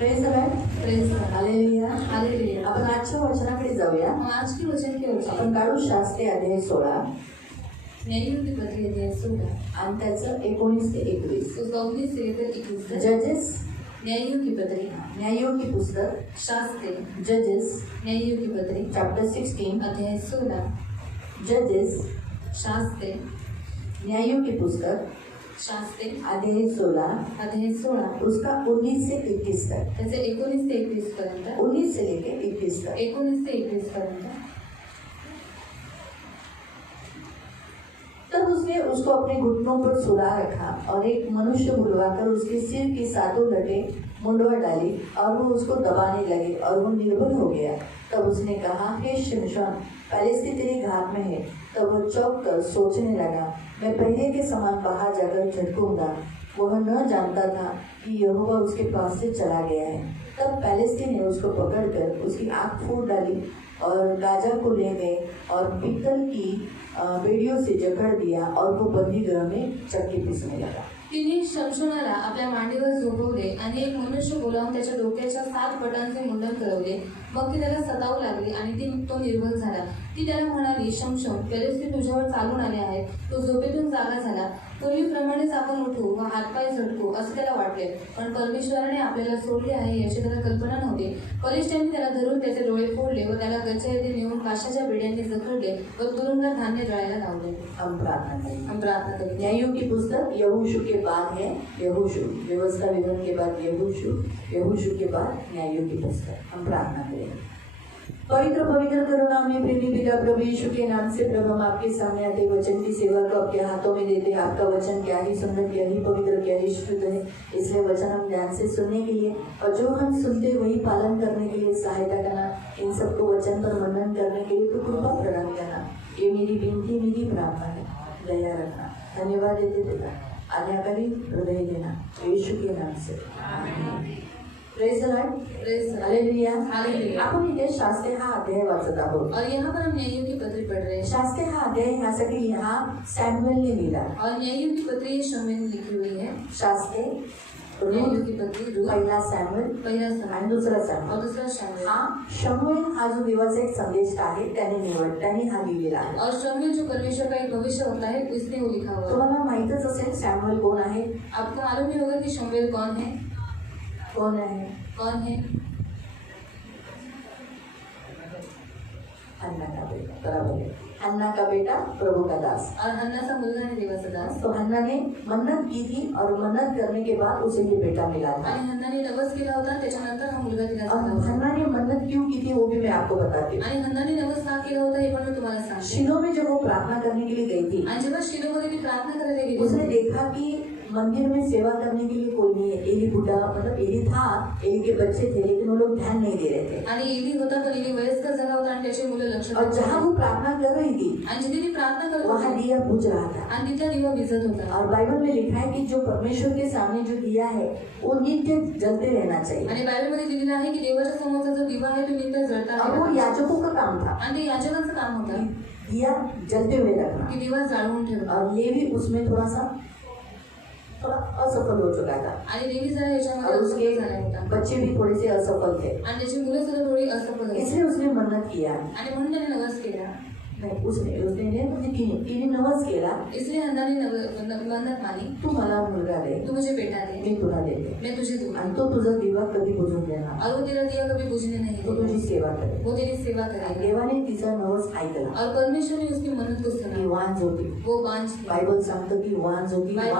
Praise the Lord. Praise the Lord. Hallelujah. Hallelujah. आपण आजच्या वचनाकडे जाऊया. आज की वचन के वचन आपण काढू शास्त्रे अध्याय 16 न्याययुक्तपत्री अध्याय 16 आणि त्याचं 19 ते 21. उसका 19 से लेकर 21 तक. जजेस न्याययुक्तपत्री, न्यायों की पुस्तक शास्त्रे, जजेस न्याययुक्तपत्री चैप्टर 16. अध्याय 16, जजेस शास्त्रे, न्यायों की पुस्तक शास्त्रे अध्याय 16 अध्याय 16 उसका 19 से 21 तक. त्याचे 19 ते 21 पर्यंत. 19 से लेके 21 तक. 19 ते 21 पर्यंत. तब उसने उसको अपने घुटनों पर सुला रखा और एक मनुष्य बुलवाकर उसके सिर की सातों लटें मुंडवा डाली और वो उसको दबाने लगे और वो निर्बल हो गया. तब उसने कहा, हे शिमशोन, पलिश्ती तेरी घात में है. तब वो चौंक कर सोचने लगा, मैं पहले के समान बाहर जाकर झटकूंगा. वह न जानता था कि यहोवा उसके पास से चला गया है. तब पलिश्ती ने उसको पकड़कर उसकी आँख फोड़ डाली और गाजा को ले गए और पीतल की बेड़ियों से जकड़ दिया और वो बंदी गृह में चक्की पीसने लगा. तिने शमशोनाला आपल्या मांडीवर झोपवले आणि एक मनुष्य बोलावून त्याच्या डोक्याच्या 7 बटांचे मुंडन करवले. मग ती त्याला सतावू लागली आणि तो निर्बल झाला. ती त्याला म्हणाली, शमशोन, पेलिस्ती तुझ्यावर चालून आले आहेत. तो झोपेतून जागा झाला. पूर्वीप्रमाणेच आपण उठू व हातपाय झटकू असं त्याला वाटले, पण परमेश्वराने आपल्याला सोडले आहे याची त्याला कल्पना नव्हती. बलिष्ठांनी त्याला धरून त्याचे डोळे फोडले व त्याला गच्च्या येथे नेऊन काशाच्या बेड्यांनी जखडले व तुरुंगात धान्य जळायला लावले. हम प्रार्थना करें. न्यायों की पुस्तक यहोशू के बाद है. यहोशू व्यवस्था विवरण के बाद यहोशू के बाद न्यायों की पुस्तक. हम प्रार्थना करें. पवित्र पवित्र करुणा में प्रेमी पिता प्रभु यीशु के नाम से प्रभु हम आपके सामने आते वचन की सेवा को आपके हाथों में देते हैं. आपका वचन क्या ही सुंदर, क्या ही पवित्र, क्या ही शुद्ध है. इसलिए वचन हम ध्यान से सुनने के लिए और जो हम सुनते वही पालन करने के लिए सहायता करना. इन सबको वचन पर मनन करने के लिए तो कृपा प्रदान करना. ये मेरी विनती, मेरी प्रार्थना है. दया रखना. धन्यवाद देते पिता. आज्ञाकारी हृदय देना यीशु के नाम से. Praise the Lord. Praise hallelujah. Hallelujah. आपण इथे शास्त्रे हा अध्याय वाचत आहोत. और यहाँ पर हम न्यायों की पत्री पढ़ रहे हैं. शास्त्रे हा अध्याय ह्यासाठी यहाँ सैमुएल ने लिहिला. और न्यायों की पत्री शमूएल ने लिखी हुई है. शास्त्रे, न्यायों की पत्री रूथ, पहिला सैमुएल पहिला आणि दुसरा सैमुएल. और दूसरा शमूएल. हा शमूएल हा जो देवाचा एक संदेश आहे त्याने हा लिहिलेला आहे. और शमूएल जो परमेश्वर का एक भविष्य होता है उसने वो लिखा हुआ है. तुम्हाला माहितच असेल सैमुएल कोण आहे. आपको मालूम ही होगा कि शमूएल कौन है. कौन आहे. कौन है. हन्ना का बेटा. बराबर है. हन्ना का बेटा प्रभु का दास. और हन्नाचा मुलगा है देवाचा दास. तो हन्ना ने मन्नत की थी और मन्नत करने के बाद उसे ये बेटा मिला था. आणि हन्नाने नवस केला होता त्याच्यानंतर हा मुलगा दिला अब होता. हन्ना ने मन्नत क्यों की थी वो भी मैं आपको बताती हूँ. आणि हन्नाने नवस का केला होता हे पण मी तुम्हाला सांगते. शिलो में जब वो प्रार्थना करने के लिए गई थी, आणि जेव्हा शिलोमध्ये ती प्रार्थना करायला गेली उसने देखा कि मंदिर में सेवा करने के लिए कोई नहीं है. एली बुढ़ा, मतलब एली था, एली के बच्चे थे, लेकिन वो लोग ध्यान नहीं दे रहे थे. आणि एली होता पण एली वयस्कर झाला होता आणि त्याचे मुलं लक्ष और जहाँ वो प्रार्थना कर रही थी आणि जिथे ती प्रार्थना करत वहाँ होती दिया बुझ रहा था. आणि तिथला दिवा विझत होता. और बाइबल में लिखा है कि जो परमेश्वर के सामने जो दिया है वो नित्य जलते रहना चाहिए. आणि बायबलमध्ये लिहिलेलं आहे की देवाच्या समोरचा जो दिवा आहे तो नित्य जळता और वो राहिला. याजकों का काम था. आणि ते याजकांचं काम होतं दिया जलते हुए रखना. की दिवा जाळवून ठेवणं. और लेवी उसमें थोड़ा असफल हो चुका था. आणि लेवी जरा याच्यामध्ये और उसके असफल झाला होता बच्चे भी थोड़े से असफल थे. आणि त्याची मुलं सुद्धा थोडी असफल होती. इसलिए उसने मन्नत किया. आणि म्हणून त्याने नवस केला. नाही उसने तिने नवस केला. इसलिए हन्नाने मन्नत मानी. तू मला मुलगा दे, तू मुझे बेटा दे, मी तुला देते मैं तुझे दूंगा. आणि तो तुझा दिवा कधी बुझून देणार. और वो तेरा दिया कभी बुझने नहीं तो देगा. तुझी सेवा करेल. वो तेरी सेवा आणि करेगा. देवाने तिचा नवस ऐकला. और परमेश्वर ने उसकी मन्नत को ती सुना. वांज होती. वो बांझ थी. बायबल सांगतं की वांज होती. बाय-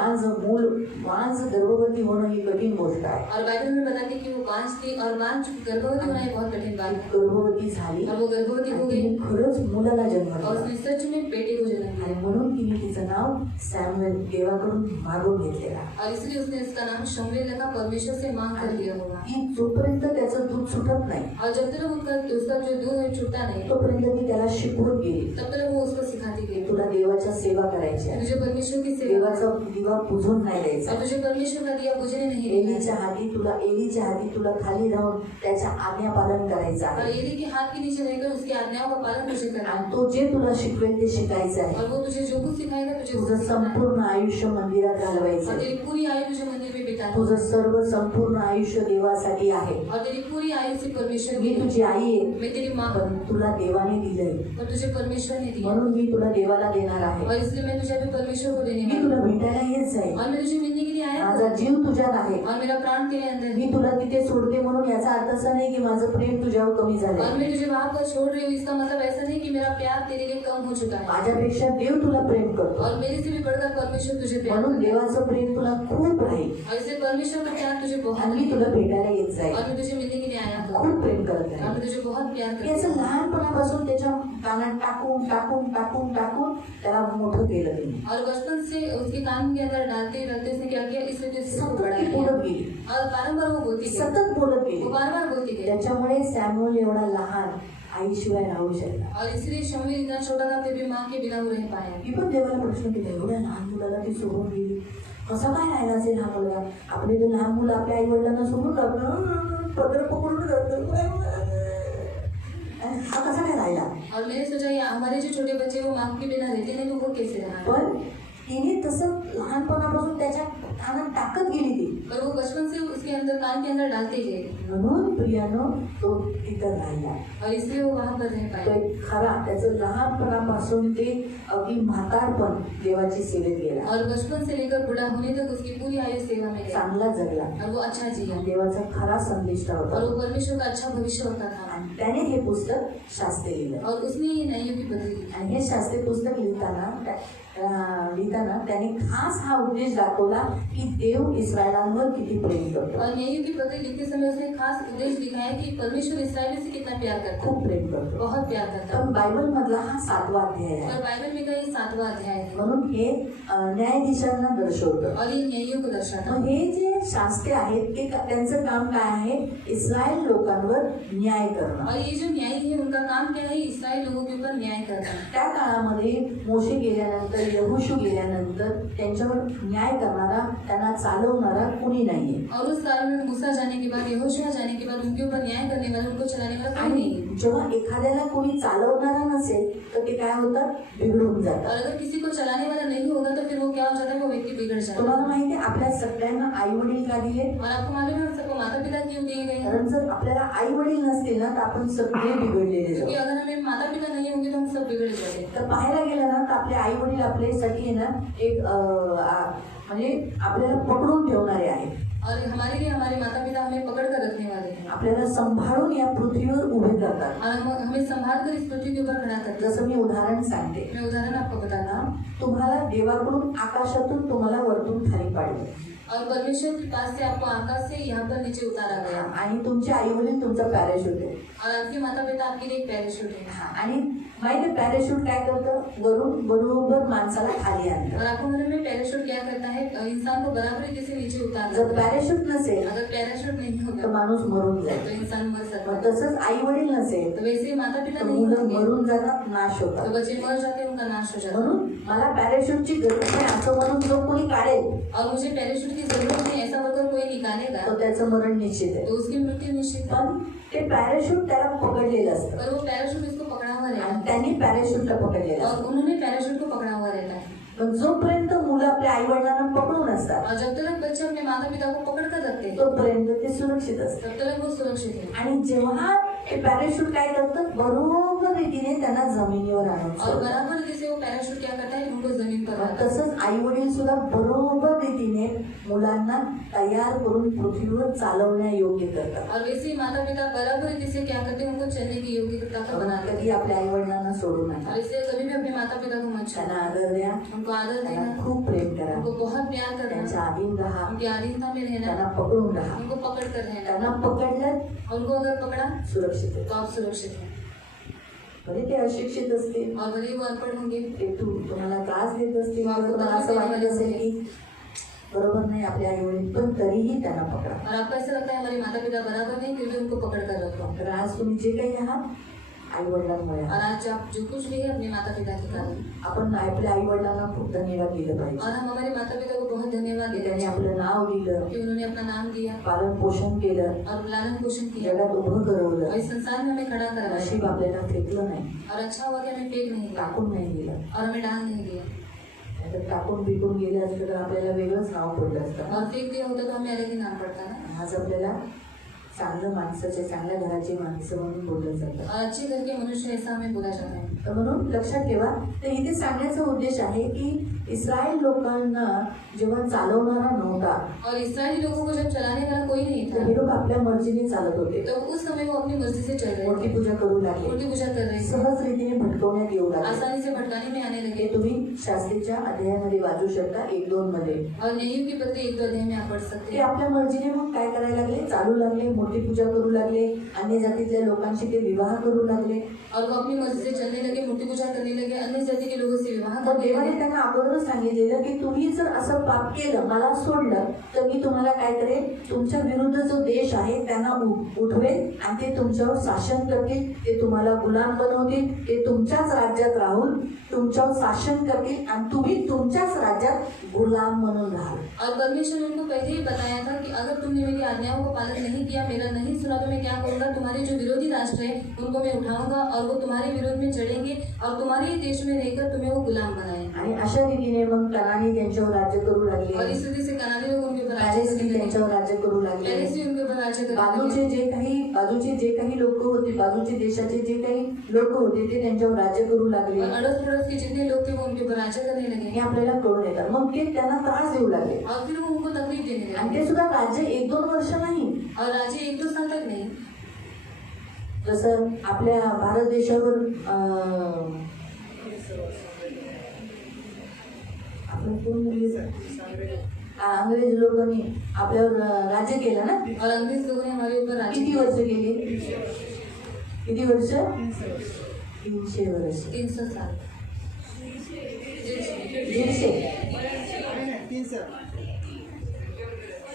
वांज गर्भवती होणं ही कठीण गोष्ट आहे. और बाइबल में बताती है कि वो बांझ थी और बांझ गर्भवती होना एक बहुत कठिन बात है. गर्भवती झाली और वो गर्भवती हो आणि गई तिने खरंच मुलाला जन्म और दिला. उसने सच में बेटे को जन्म आणि दिया. म्हणून तिने तिचं नाव सॅम्युएल देवाकडून मागून घेतलेला. और इसलिए उसने इसका नाम शमूएल रखा, परमेश्वर से मांग कर लिया होगा. की जोपर्यंत त्याचं दूध सुटत नाही और जब तक उसका जो दूध है छूटता नहीं तोपर्यंत ती त्याला शिकवत गेली. तब तक वो उसको सिखाती गई. तुला देवाच्या सेवा करायची आहे. तुझे परमेश्वर की सेवा देवाचा दिवा बुझून नाही द्यायचा. और तुझे परमेश्वर का दिया बुझने नहीं देना. एलीच्या हाती तुला खाली राहून त्याच्या आज्ञा पालन करायचं और आहे. एली के हाथ के नीचे रहकर उसकी आज्ञाओं का पालन तुझे करना है. आणि तो जे तुला शिकवेल ते शिकायचं आहे. और वो तुझे जो कुछ सिखाएगा तुझे तुझं उसको सीखना है. संपूर्ण आयुष्य मंदिरात घालवायचं और आहे. तेरी पूरी आयु तुझे मंदिर में पिता है तुझं सर्व संपूर्ण आयुष्य देवासाठी आहे. और तेरी पूरी आयु से परमेश्वर मी की तुझी आई आहे, मैं तेरी माँ पण तुला देवाने दिलंय और तुझे परमेश्वर ने दिया म्हणून मी तुला देवाला देणार आहे. और इसलिए मैं तुझे अभी परमेश्वर को देने मी वाली तुला हूँ भेटायला येत जाईल. और मैं तुझे मिलने के लिए आया माझा हूँ जीव तुझ्यात आहे. और मेरा प्राण तेरे अंदर मी है तुला तिथे सोडते म्हणून याचा अर्थ असा नाही की माझं प्रेम तुझ्यावर कमी और झालंय. मैं तुझे वहां पर छोड़ रही हूँ इसका मतलब ऐसा नहीं कि मेरा प्यार तेरे लिए कम हो चुका है माझ्यापेक्षा देव तुला प्रेम करतो और मेरे से भी बढ़कर परमेश्वर तुझे प्यार म्हणून करता है देवाचं प्रेम तुला खूप राहील और इसलिए परमेश्वर का प्यार तुझे बहुत आणि मी है तुला भेटायला येत जाईल. और मैं तुझे मिलने के लिए आया हूँ खूप प्रेम करत और आहे. मैं तुझे बहुत प्यार मी करता असं हूँ लहानपणापासून त्याच्या कानात टाकून टाकून टाकून टाकून त्याला मोठं केलं तिने. और बचपन से उसके कान के अंदर डालते डालते उसने क्या किया इसलिए तो इसको सतत बड़ा ती किया बोलत गेली, और बारंबार वो बोलती गई सतत बोलत वो गेली. बार बार बोलती गई त्याच्यामुळे सॅम्युअल एवढा लहान आईशिवाय राहू शकला. और इसलिए शमूएल इतना छोटा था फिर भी माँ के बिना वो रह पाया मी पण देवाला प्रश्न केला, एवढ्या लहान मुलाला ती सोडून गेली, कसा काय राहिला असेल हा मुलगा. आपले तर लहान मुलं आपल्या आई वडिलांना सोडून जातात, पदर पकडून जातात, हा कसा काय राहिला. और मैंने सोचा ये हमारे जो छोटे बच्चे वो माँ के बिना रहते नहीं तो वो कैसे रहा पण तिने तसं लहानपणापासून त्याच्या कानात टाकत गेली ती. और वो बचपन से उसके अंदर कान के अंदर डालते गए म्हणून प्रियानो तो तिथं राहिला. और इसलिए वो वहां पर रह तो पाया एक खरा त्याचं लहानपणापासून ते अगदी म्हातारपण देवाची सेवेत गेला. और बचपन से लेकर बूढ़ा होने तक उसकी पूरी आयु सेवा में गया चांगला जगला. और वो अच्छा जिया देवाचा खरा संदेष्टा और होता. वो परमेश्वर का अच्छा भविष्य होता था आणि त्याने हे पुस्तक शास्त्री लिहिलं. और उसने ये नईयों की पद्धति ली आणि हे शास्त्री पुस्तक लिहिताना त्याने खास हा उद्देश दाखवला की देव इस्रायलांवर किती प्रेम करतो. और नईयों की पद्धति लिखते समय उसने खास उद्देश्य दिखाया कि परमेश्वर इसराइली से कितना प्यार करता है खूप प्रेम करतो. बहुत प्यार करता है पण बायबल मधला हा 7वा अध्याय आहे. और बाइबल में का ये 7वां अध्याय है म्हणून हे न्यायाधीशांना दर्शवतं. और ये न्यायियों को दर्शाता मग है हे जे शास्त्रे आहेत ते त्यांचं काम काय आहे, इस्रायल लोकांवर न्याय करणं. और ये जो न्यायी है उनका काम क्या है इसराइल लोगों के ऊपर न्याय करना त्या काळामध्ये मोशे गेल्यानंतर, यहोशू गेल्यानंतर त्यांच्यावर न्याय करणारा, त्यांना चालवणारा कुणी नाहीये. और उस काल में मूसा जाने के बाद यहोशू जाने के बाद उनके ऊपर न्याय करने वाला उनको चलाने वाला कोई आणि नहीं है जेव्हा एखाद्याला कोणी चालवणारा नसेल तर ते काय होतात, बिघडून जातात. और अगर किसी को चलाने वाला नहीं होगा तो फिर वो क्या हो जाता है वो व्यक्ति बिगड़ जाता तुम्हाला है माहिती आहे आपल्या सगळ्यांना आई वडील का दिले. और आपको मालूम है हम सबको माता पिता क्यों दिए गए हैं कारण जर आपल्याला आई वडील नसतील ना तर आपण सगळे बिघडलेले क्योंकि जाऊ. अगर हमें माता पिता नहीं होंगे तो हम सब बिगड़ जाते तर पाहायला गेलं ना तर आपले आई वडील आपल्यासाठी आहे ना एक म्हणजे आपल्याला पकडून ठेवणारे आहेत. और हमारे लिए हमारे माता पिता हमें पकड़ कर रखने वाले हैं आपल्याला सांभाळून या पृथ्वीवर उभे करतात. और हमें संभाल कर इस पृथ्वी के ऊपर खड़ा करते हैं जसं मी उदाहरण सांगते, मैं उदाहरण आपको बताना तुम्हाला देवाकडून आकाशातून तुम्हाला वरतून खाली पाडले और परमेश्वर के पास से आपको आकाश से यहाँ पर नीचे उतारा गया आणि तुमचे आई वडील तुमचा पॅराशूट आहे. और आपके माता पिता आपके लिए एक पैराशूट है आणि माहिती पॅराशूट काय करतं, वरून बरोबर माणसाला खाली आणतं. और आपको मालूम है पैराशूट क्या करता है इंसान को बराबर रीति से नीचे उतारता जर है पॅराशूट नसेल अगर पैराशूट नहीं तर होगा माणूस मरून तो जाईल. इंसान मर सकता मग है तसंच आई वडील नसेल तो वैसे ही माता पिता तर नहीं मुलं होंगे मरून जातात, नाश तो होतात. बच्चे मर जाते हैं उनका नाश हो जाता है म्हणून मला पॅराशूटची गरज नाही असं म्हणून जो कोणी काढेल और मुझे पैराशूट की जरूरत नहीं ऐसा बोलकर कोई निकालेगा तर त्याचं मरण निश्चित आहे. तो उसकी मृत्यु निश्चित है पण ते पॅराशूट त्याला पकडलेलं असतं पर वो पैराशूट इसको पकड़ा हुआ रहता आणि त्यांनी पॅराशूटला पकडलेलं है असतं. और उन्होंने पैराशूट को पकड़ा हुआ रहता है पण जोपर्यंत मुलं आपल्या आई वडिलांना पकडून असतात और जब तक बच्चे अपने माता पिता को पकड़ कर रखते हैं तोपर्यंत ते सुरक्षित असतात. तब तक वो सुरक्षित है आणि जेव्हा ते पॅराशूट काय करतात, बरोबर रीतीने त्यांना जमिनीवर आणून और सोडतात. बराबर रीति से वो पैराशूट क्या करता है उनको जमीन पर मग लाता है तसंच आई वडील सुद्धा बरोबर रीतीने मुलांना तयार करून पृथ्वीवर चालवण्या योग्य करतात. और वैसे ही माता पिता बराबर रीति से क्या करते हैं उनको चलने की योग्यता को बनाते कधी आपल्या आई वडिलांना सोडू और नका. इसलिए कभी भी अपने माता पिता को मत त्यांना छोड़ना आदर द्या, उनको आदर त्यांना देना खूप प्रेम करा, उनको बहुत प्यार त्यांच्या करना अधीन राहा, उनकी आधीनता में रहना त्यांना पकडून राहा. उनको पकड़ कर रहना त्यांना पकडलं और उनको अगर पकड़ा सुरक्षित आहे. तो आप सुरक्षित हैं भले ते अशिक्षित असतील, और भले ही वो अनपढ़ होंगे ते तुम्हाला त्रास देत असतील, तुम्हाला असं वाटत असेल की बरोबर नाही आपले आई वडील, पण तरीही त्यांना पकडा. और आपको ऐसा लगता है हमारे माता पिता बराबर नहीं फिर भी उनको पकड़ कर रखो तर आज तुम्ही जे काही आहात आई वडिलांमुळे और आज आप जो कुछ भी है अपने माता पिता के कारण आपण आपल्या आई वडिलांना खूप धन्यवाद दिलं और पाहिजे. हम हमारे माता पिता को बहुत धन्यवाद की देते त्यांनी हैं आपलं नाव दिलं, कि उन्होंने अपना नाम दिया पालन पोषण केलं, और लालन पोषण किया जगात उभं और करवलं. इस संसार में हमें खड़ा करवाया नशीब आपल्याला फेकलं नाही, और अच्छा हुआ कि हमें फेंक नहीं दिया टाकून नाही दिलं. और हमें डाल नहीं दिया. तर टाकून बिकून गेले असते तर आपल्याला वेगळंच नाव पडलं असतं. और फेंक दिया होता तो हमें अलग ही नाम पड़ता ना। आज आपल्याला चांगलं माणसाचे चांगल्या घराची माणसं म्हणून बोललं जातं. और अच्छे घर के मनुष्य ऐसा हमें बोला जाता है। तर म्हणून लक्षात ठेवा, तर इथे सांगण्याचा उद्देश आहे की इस्रायल लोकांना जेव्हा चालवणारा नव्हता, और इस्राएली लोगों को जब चलाने वाला कोई नहीं तर हे था, लोक आपल्या मर्जीने चालत होते. तो उस समय वो अपनी मर्जी से चल रहे मूर्ती थे, पूजा करू लागले, मूर्ति पूजा कर रहे थे, सहज रीतीने भटकवण्यात येऊ लागले. आसानी से भटकाने में आने हे लगे। तुम्ही शास्त्रीच्या अध्यायामध्ये वाचू शकता 1-2 मध्ये. और न्यायों की पत्री 1-2 अध्याय में आप पढ़ सकते ते हैं। आपल्या मर्जीने मग काय करायला लागले, चालू लागले, मूर्ती पूजा करू लागले, अन्य जातीतल्या लोकांशी ते विवाह करू लागले. और वो अपनी मर्जी से चलने लगे, मूर्ति पूजा करने लगे, अन्य जाति के लोगों से विवाह मग करने देवाने लगे। त्यांना अगोदरच सांगितलेलं की तुम्ही जर असं पाप केलं, मला सोडलं, तर मी तुम्हाला काय करेन, तुमच्या विरुद्ध जो देश आहे त्यांना उठवेल आणि ते तुमच्यावर शासन करतील, ते तुम्हाला गुलाम बनवतील, ते तुमच्याच राज्यात राहून तुमच्यावर शासन करतील आणि तुम्ही तुमच्याच राज्यात गुलाम म्हणून राहाल. और परमेश्वर ने उनको पहले ही बताया था कि अगर तुमने मेरी आज्ञाओं का पालन नहीं किया, मेरा नहीं सुना, तो मैं क्या करूंगा, तुम्हारे जो विरोधी राष्ट्र है उनको मैं उठाऊंगा और वो तुम्हारे विरोध में चढ़ेंगे और तुम्हारे ही देश में रहकर तुम्हें वो गुलाम बनाएंगे। आणि अशा रीतीने मग कनानी त्यांच्यावर राज्य करू और लागले, इस रीति से कनानी लोग उनके ऊपर राज्य पॅलेस्टी करने लगे, त्यांच्यावर राज्य करू लागले. पहले उनके ऊपर राज्य करने बाजूचे लगे। जे काही लोक होते, बाजूचे देशाचे जे काही लोक होते ते त्यांच्यावर राज्य करू लागले. और अड़ोस पड़ोस के जितने लोग थे वो उनके ऊपर राज्य करने लगे। हे आपल्याला कळून येतात. मग ते त्यांना त्रास देऊ लागले और फिर वो उनको तकलीफ देने आणि लगे। ते सुद्धा राज्य 1-2 वर्ष नाही. और राज्य 1-2 साल तक नहीं। जसं आपल्या भारत देशावर अंग्रेज लोकांनी आपल्यावर राज्य केलं ना. और अंग्रेज लोगों ने हमारे ऊपर राज्य किती किया। वर्ष केली? किती वर्ष? 300 वर्ष. 300 साल। 150.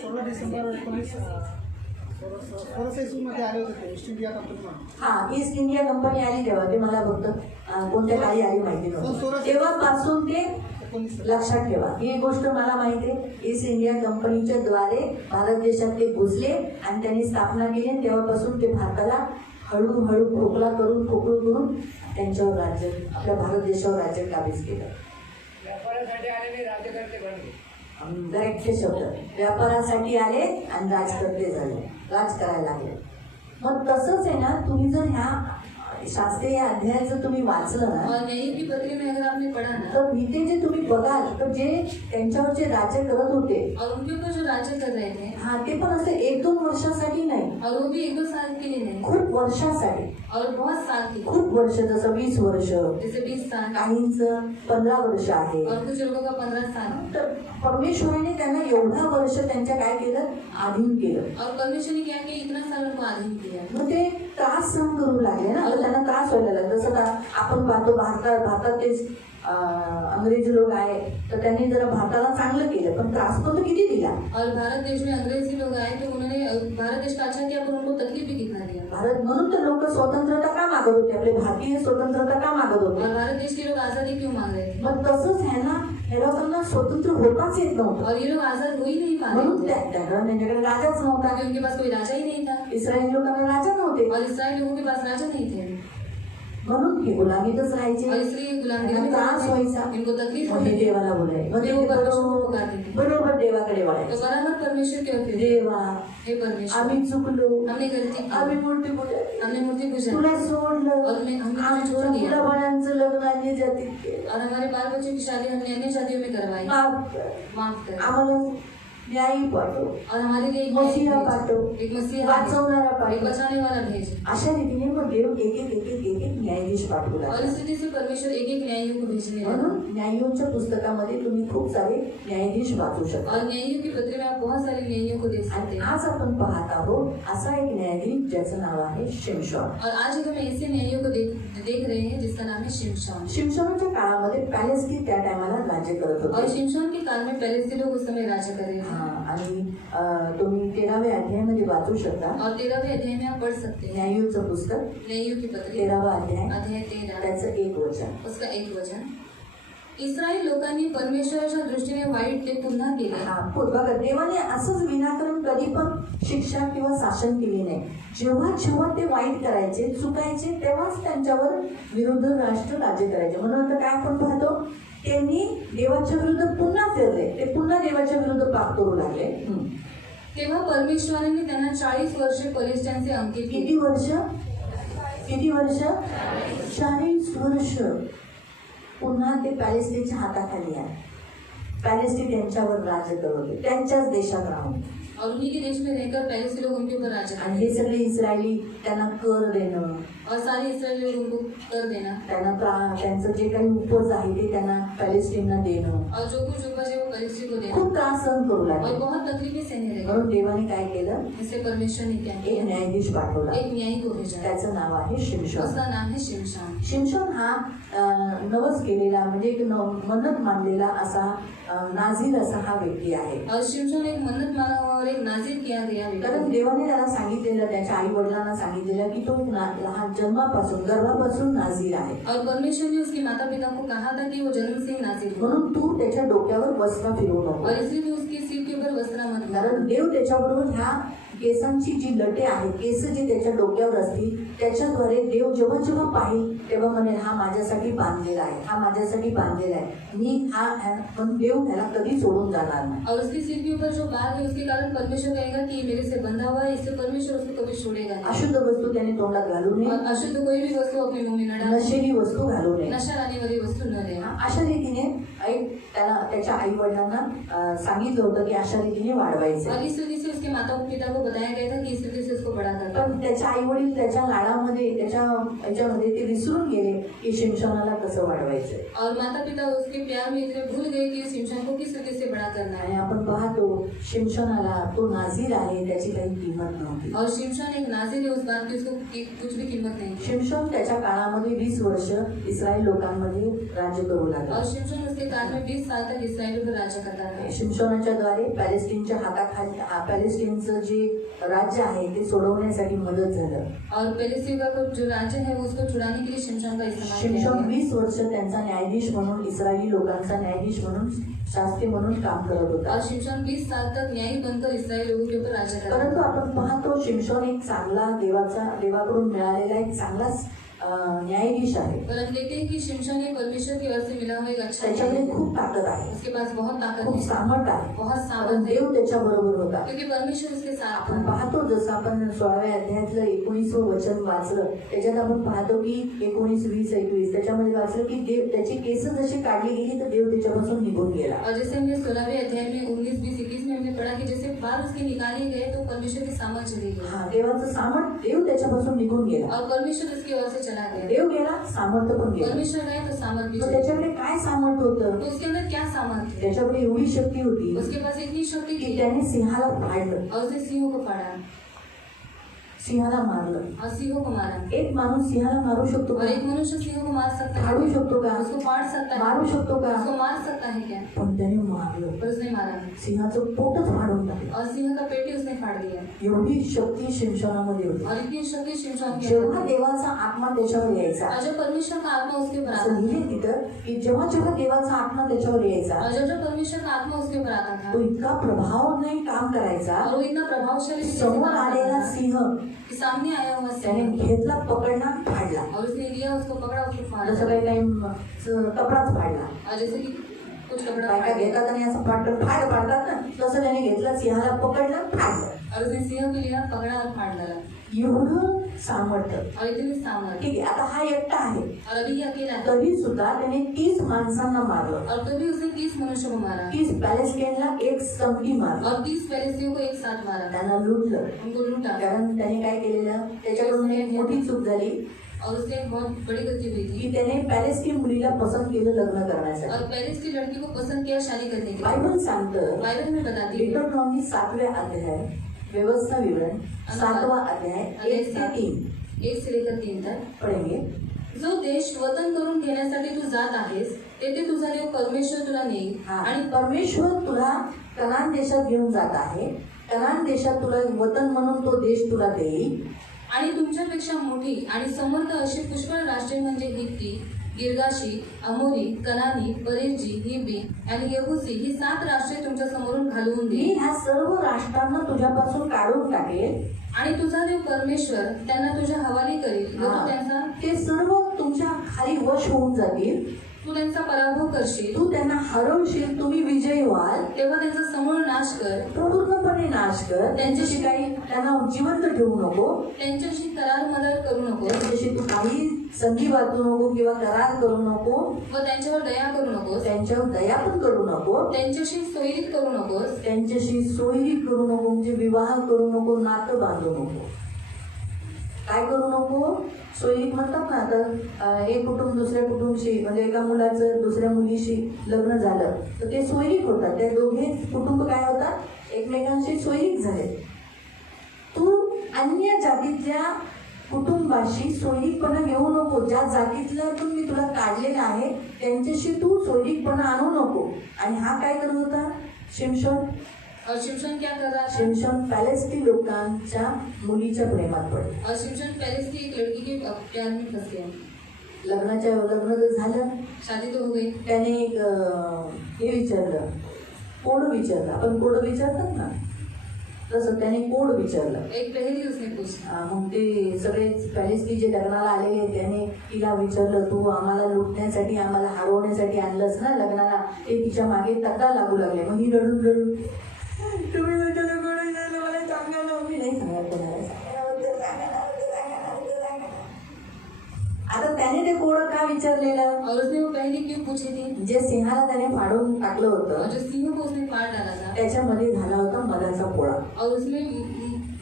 16 डिसेंबर 1916 मध्ये आले होते ते ईस्ट इंडिया कंपनी. हा, ईस्ट इंडिया कंपनी आली तेव्हा, ते मला फक्त कोणत्या काळी आली माहिती नव्हतं. तेव्हापासून ते लक्षात ठेवा, ही गोष्ट मला माहिती आहे. ईस्ट इंडिया कंपनीच्या द्वारे भारत देशात ते घुसले आणि त्यांनी स्थापना केली आणि तेव्हापासून ते भारताला हळूहळू खोकला करून त्यांच्यावर राज्य, आपल्या भारत देशावर राज्य काबीज केलं. व्यापारासाठी आलेले राज्यकर्ते बनले. डायरेक्ट शब्द, व्यापारासाठी आले आणि राजकर्ते झाले, राज करायला लागले. मग तसंच आहे ना, तुम्ही जर ह्या शास्त्रीय अध्याय जर तुम्ही वाचलं ना, और न्यायों की पत्री में अगर आपने पढ़ा ना, तर इथे जे तुम्ही बघाल तर जे त्यांच्यावर जे राज्य करत होते, और उनके ऊपर जो राज्य कर रहे थे, हा, ते पण असं 1-2 वर्षासाठी नाही, और वो भी 1-2 साल के लिए नहीं, खूप वर्षासाठी. और बहुत साल के लिए, खूप वर्ष, जसं 20 वर्ष, जैसे 20 साल, काहींचं 15 वर्ष आहे. और कुछ लोगों का 15 साल। तर परमेश्वराने त्यांना एवढा वर्ष त्यांच्या काय केलं, अधीन केलं. और परमेश्वर ने क्या किया, इतना साल उनको अधीन किया। मग ते त्रास सहन करू लागले ना, तर त्यांना त्रास व्हायला लागला. जसं का आपण पाहतो भारतात तेच अंग्रेजी लोक आहे, तर त्यांनी जरा भारताला चांगलं केलं, पण त्रास पण तो किती दिला. और भारत देश में अंग्रेजी लोग आए तो उन्होंने भारत देश का अच्छा किया, पर उनको तकलीफ भी कितना दिया। भारत, म्हणून तर लोक स्वतंत्रता का मागत होते, आपले भारतीय स्वतंत्रता का मागत होते. और भारत देश के लोग आजादी क्यों मांग रहे थे? मग तसंच ह्या लोकांना स्वतंत्र होताच येत नव्हतं. और ये लोग आजाद हो ही नहीं पा रहे म्हणून थे, त्यांच्याकडे राजाच नव्हता. क्योंकि उनके पास कोई राजा ही नहीं था, इस्रायली लोकांना राजा नव्हते, और इसराइल लोगों के पास राजा नहीं थे, म्हणून हे गुलामीतच राहायचे. और इसलिए गुलामगिरी त्यांना में त्रास रहते थे, व्हायचा. इनको तकलीफ मग होती हे थी। देवाला बोलाय, मग ते ते वो परमेश्वर को पुकारते थे, बरोबर देवाकडे तो वळायचे. बराबर परमेश्वर के होते थे, देवा, हे परमेश्वर, आम्ही चुकलो, हमने गलती आम्ही की, मूर्ती पूजा, हमने मूर्ति पूजा, तुला सोडलं, और हमने तुझे छोड़ आमच्या दिया, मुलाबाळांचं लग्न अन्य जातीत केलं, और हमारे बाल बच्चों की शादी हमने अन्य शादियों में करवाई, माफ कर, माफ कर, आम्हाला न्यायी पाठव, और हमारे लिए एक मसीहा भेज, पाठव, एक मसीहा वाचवणारा भेज, एक पाठव. बचाने वाला भेज। अशा रीतीने मग देव एक न्यायाधीश पाठवू और लागला. इस रीति से परमेश्वर एक न्यायियों को भेजने लगा। म्हणून न्यायीच्या पुस्तकामध्ये तुम्ही खूप सारे न्यायाधीश वाचू शकता. और न्यायियों की पत्री में आप बहुत सारे न्यायियों को देख सकते आणि हैं। आज आपण पाहत आहोत असा एक न्यायाधीश ज्याचं नाव आहे शिमशॉन. और आज हम ऐसे न्यायियों को देख रहे हैं जिसका नाम है शिमशोन। शिमशॉनच्या काळामध्ये पॅलेस्टीन त्या टायमाला राज्य करत और होते. शिमशोन के काल में पहले से लोग उस समय राज्य कर रहे थे। हा, आणि तुम्ही 13व्या अध्यायामध्ये वाचू शकता. और 13वें अध्याय में आप पढ़ सकते हैं न्यायाचं पुस्तक न्यायियों की पत्री 13वा अध्याय, अध्याय 13 त्याचं 1 वचन. उसका 1 वचन। इस्रायल लोकांनी परमेश्वराच्या दृष्टीने वाईट ते पुन्हा केले। हा, बघा, देवाने असंच विनाकारण कधी पण शिक्षा किंवा शासन केले नाही. जेव्हा ते वाईट करायचे, चुकायचे, तेव्हाच त्यांच्यावर विरुद्ध राष्ट्र राज्य करायचे. म्हणून आता काय आपण पाहतो, त्यांनी देवाच्या विरुद्ध पुन्हा फिरले, ते पुन्हा देवाच्या विरुद्ध पाप करू लागले. तेव्हा परमेश्वराने त्यांना 40 वर्षे पलिष्ठांचे अंकित केले. किती वर्ष? 40 वर्ष पुन्हा ते पॅलेस्टीनच्या हाताखाली आहे. पॅलेस्टीन त्यांच्यावर राज्य करत होते, त्यांच्याच देशात राहून. और उन्हीं के देश में रहकर पहले से लोग उनके ऊपर राज्य आणि करते हे सगळे इस्रायली त्यांना कर देणं, और सारे इसराइली लोग उनको कर देना त्यांना त्यांचं जे काही उपज आहे ते त्यांना पॅलेस्टीनला देणं, और जो कुछ उपज है वो पलिस्ती को देना खूप त्रास सहन करू और लागले. बहुत तकलीफें सहने लगे. म्हणून देवाने काय केलं? इससे परमेश्वर ने क्या एक किया? न्यायाधीश पाठवला. एक न्यायी को भेजा. त्याचं नाव आहे शिमशोन. उसका नाम है शिमशोन. शिमशोन हा नवस केलेला म्हणजे एक मन्नत मानलेला असा नाझीर असा हा व्यक्ती आहे. और शिमशोन एक मन्नत माना हुआ और एक नाजिर किया गया कारण व्यक्ति. देवाने त्याला सांगितलेलं, त्याच्या आई वडिलांना सांगितलेलं की तो लहान जन्मापासून गर्भापासून नाझीर आहे. और परमेश्वर ने उसके माता पिता को कहा था कि वो जन्म से ही नाजिर हो म्हणून तू त्याच्या डोक्यावर वस्त्र फिरवू नको. और इसलिए भी उसके सिर के ऊपर वस्त्र मत कारण डालो. देव त्याच्याबरोबर ह्या केसांची जी लटे आहेत, केस जी त्याच्या डोक्यावर असतील, त्याच्याद्वारे देव जेव्हा जेव्हा पाहिल तेव्हा म्हणेल हा माझ्यासाठी बांधलेला आहे, हा माझ्यासाठी बांधलेला आहे, मी पण देव ह्याला कधी सोडून जाणार नाही. और उसके सिर के ऊपर जो बाल है उसके कारण परमेश्वर कहेगा कि ये मेरे से बंधा हुआ है, इससे परमेश्वर उसको कभी छोड़ेगा नहीं. अशुद्ध वस्तू त्याने तोंडात घालू नये, और अशुद्ध कोई भी वस्तु अपने मुंह में न डाले. नशेली वस्तू घालू नये. नशा लाने वाली वस्तु न ले. अशा रीतीने त्याला त्याच्या आई वडिलांना सांगितलं होतं की अशा रीतीने वाढवायचं. और इस रीति से उसके माता पिता को बताया गया था कि इस रीति से उसको बड़ा करना. पण त्याच्या आई वडील त्याच्या लाडामध्ये त्याच्या याच्यामध्ये ते विसरून गेले की शिमशोनाला कसं वाढवायचं. और माता पिता उसके प्यार में इतने भूल गए कि शिमशोन को किस रीति से बड़ा करना आणि है. आपण पाहतो शिमशोनाला तो नाझीर आहे, त्याची काही किंमत नव्हती. और शिमशोन एक नाजिर है, उस बात की उसको कुछ भी कीमत नहीं. शिमशोन त्याच्या काळामध्ये 20 वर्ष इस्रायल लोकांमध्ये राज्य करू लागला. और शिमशोन उसके काल में 20 साल तक इसराइल पर राज्य करता रहा. शिमशोनाच्या द्वारे पॅलेस्टीनच्या हाताखाली पॅलेस्टीनचं जे राज्य आहे ते सोडवण्यासाठी मदत झालं. और पलिस्तीन का जो राज्य है उसको छुड़ाने के लिए शिमशोन का इस्तेमाल किया शिमशोन गया. 20 वर्ष त्यांचा न्यायाधीश म्हणून, इस्रायली लोकांचा न्यायाधीश म्हणून, शास्त्री म्हणून काम करत होता. और शिमशोन 20 साल तक न्यायी बनकर इसराइल लोगों के ऊपर राज्य करता परंतु रहा. आपण पाहतो शिमशोन एक चांगला देवाकडून मिळालेला एक चांगलाच न्यायाधीश आहे. पर हम देखते हैं कि शिमशोन एक परमेश्वर की ओर से मिला हुआ एक अच्छा त्याच्याकडे न्यायी है. खूप ताकद आहे, उसके पास बहुत ताकत खूप है, सामर्थ आहे, बहुत कारण सामर्थ है, देव त्याच्या बरोबर होता. क्योंकि परमेश्वर उसके साथ आपण था. पाहतो जसं आपण 16व्या अध्यायातलं 19वं वचन वाचलं, त्याच्यात आपण पाहतो की 19, 20, 21 त्याच्यामध्ये वाचलं की देव त्याची केस जशी काढली गेली तर देव त्याच्यापासून निघून गेला. और जैसे हमने 16वें अध्याय में 19, 20, 21 में हमने पढ़ा कि जैसे बाल उसके निकाले गए तो परमेश्वर की सामर्थ चली गई हा, देवाचं सामर्थ, देव त्याच्यापासून निघून गेला. और परमेश्वर उसकी ओर से चला गया. देव गेला, सामर्थ्य पण गेला. परमेश्वर गए तो सामर्थ भी मग चली. त्याच्याकडे काय सामर्थ्य होतं? तो उसके अंदर क्या सामर्थ है? त्याच्याकडे एवढी शक्ती होती उसके पास इतनी शक्ति की थी त्याने सिंहाला फाडलं, और उसने सिंहों को फाड़ा सिंहाला मारलं. और सिंहों को मारा. एक माणूस सिंहाला मारू शकतो और का? एक मनुष्य सिंहों को मार सकता है फाडू क्या? शकतो का? उसको फाड़ सकता है, मारू शकतो का? उसको मार सकता है क्या? पण त्याने मारलं, पर उसने मारा. सिंहाचं पोटच फाडून टाकलं. और सिंह का पेट ही उसने फाड़ दिया. एवढी शक्ती शिमशोनामध्ये होती. और इतनी शक्ति शिमशोन के जेव्हा अंदर. देवाचा आत्मा त्याच्यावर यायचा, और जब परमेश्वर का आत्मा उसके ऊपर असं आता था, लिहिले तिथं की जेव्हा जेव्हा देवाचा आत्मा त्याच्यावर यायचा और जब परमेश्वर का आत्मा उसके ऊपर आता था तो इतका प्रभावाने काम करायचा. और वो इतना प्रभावशाली रीति से समोर काम आलेला करता था सिंह कि सामने आया हुआ त्याने सिंह घेतला, पकडला, फाडला. और उसने लिया, उसको पकड़ा, उसको फाड़ा. जसं काही काही कपडाच फाडला. और जैसे कि कुछ कपड़ा काय फाड़ काय दिया. घेतात आणि असं फाड पाडतात ना, तसं त्याने घेतला, सिंहाला पकडलं, फाडलं. और उसने सिंह को लिया, पकड़ा और फाड़ डाला. एवढं सामर्थ्य. और इतनी सामर्थ. ठीक आहे, आता हा एकटा आहे और अभी ये अकेला है. तरी सुद्धा त्याने 30 माणसांना मारलं. और तभी उसने 30 मनुष्यों को मारा 30 पॅलेस्टाईनला एक संगती मारलं. और 30 फलिस्तीयों को एक साथ मारा. त्यांना लुटलं, उनको लूटा. कारण त्याने काय केलेलं, त्याच्याकडून एक मोठी चूक झाली और उसने एक बहुत बड़ी गलती हुई थी. की त्याने पॅलेस्टीन मुलीला पसंत केलं लग्न करण्यासाठी. और पेरिस की लड़की को पसंद किया शादी करने के लिए. बायबल सांगतं, बाइबल में बताती है. डिटरॉनॉमी 7व्या अध्याय व्यवस्था विवरण 7वां अध्याय 1 से 3 1 से लेकर 3 तक. पढेंगे. जो देश वतन करून घेण्यासाठी तू जात आहेस तेथे तुझा देव परमेश्वर तुला नेईल. हा, आणि परमेश्वर तुला कनान देशात घेऊन जात आहे. कनान देशात तुला वतन म्हणून तो देश तुला देईल. आणि तुमच्यापेक्षा मोठी आणि समर्थ अशी पुष्कळ राष्ट्रे म्हणजे हित्ती, गिरगाशी, अमोरी, कनानी, परेजी, हिब्री आणि येबुसी ही 7 राष्ट्रे तुमच्या समोरून घालवून मी देईल. ह्या सर्व राष्ट्रांना तुझ्यापासून काढून टाकेल. आणि तुझा देव परमेश्वर त्यांना तुझ्या हवाली करील व तू हा. त्यांचा ते सर्व तुमच्या खाली वश होऊन जातील. तू त्यांचा पराभव करशील, तू त्यांना हरवशील, तुम्ही विजयी व्हाल, तेव्हा त्यांचा समूळ नाश कर, पूर्णपणे नाश कर. त्यांच्याशी काही त्यांना जिवंत ठेवू नको, त्यांच्याशी करार मदार करू नको त्यांच्याशी तू काही संधी वाचू नको किंवा करार करू नको, व त्यांच्यावर दया करू नकोस, त्यांच्यावर दया पण करू नको, त्यांच्याशी सोयरीक करू नकोस, त्यांच्याशी सोयरी करू नको, म्हणजे विवाह करू नको, नातं बांधू नको. काय करू नको? सोयरीक म्हणतात ना, तर एक कुटुंब दुसऱ्या कुटुंबशी, म्हणजे एका मुलाचं दुसऱ्या मुलीशी लग्न झालं तर ते सोयरीक होतात. त्या दोघे कुटुंब काय होतात? एकमेकांशी सोयरीक झाले. तू अन्य जातीतल्या कुटुंबाशी सोयरीकपणा घेऊ नको. ज्या जातीतल्यातून मी तुला काढलेला आहे त्यांच्याशी तू सोयरीकपणा आणू नको. आणि हा काय करत होता शिमशोन? और शिमशोन क्या कर रहा था? शिमशोन पॅलेस्टी लोकांच्या मुलीच्या प्रेमात पडले. और शिमशोन पहले से एक लड़की के प्यार में फंस गया. लग्न तर झालं, शादी तो हो गई. त्याने एक हे विचारलं, कोड विचारलं. आपण कोड विचारतात ना, तसं त्याने कोड विचारलं. एक पहेली उसने पूछी. मग ते सगळे पॅलेस्टी जे लग्नाला आलेले त्याने तिला विचारलं, तू आम्हाला लुटण्यासाठी, आम्हाला हरवण्यासाठी आणलंस ना लग्नाला? ते तिच्या मागे तक्रार लागू लागले. मग ही रडून रडून, तुम्ही माझ्याला कोण विचारलं, मला सांगायला, मी नाही सांगायला कोणाला. आता त्याने ते कोड का विचारलेलं? और उसने वो पहेली क्यों पूछी थी? जे सिंहाला त्याने फाडून टाकलं और होतं जो सिंह को उसने फाड़ डाला था, त्याच्यामध्ये झाला होता मधाचा पोळा. और उसमें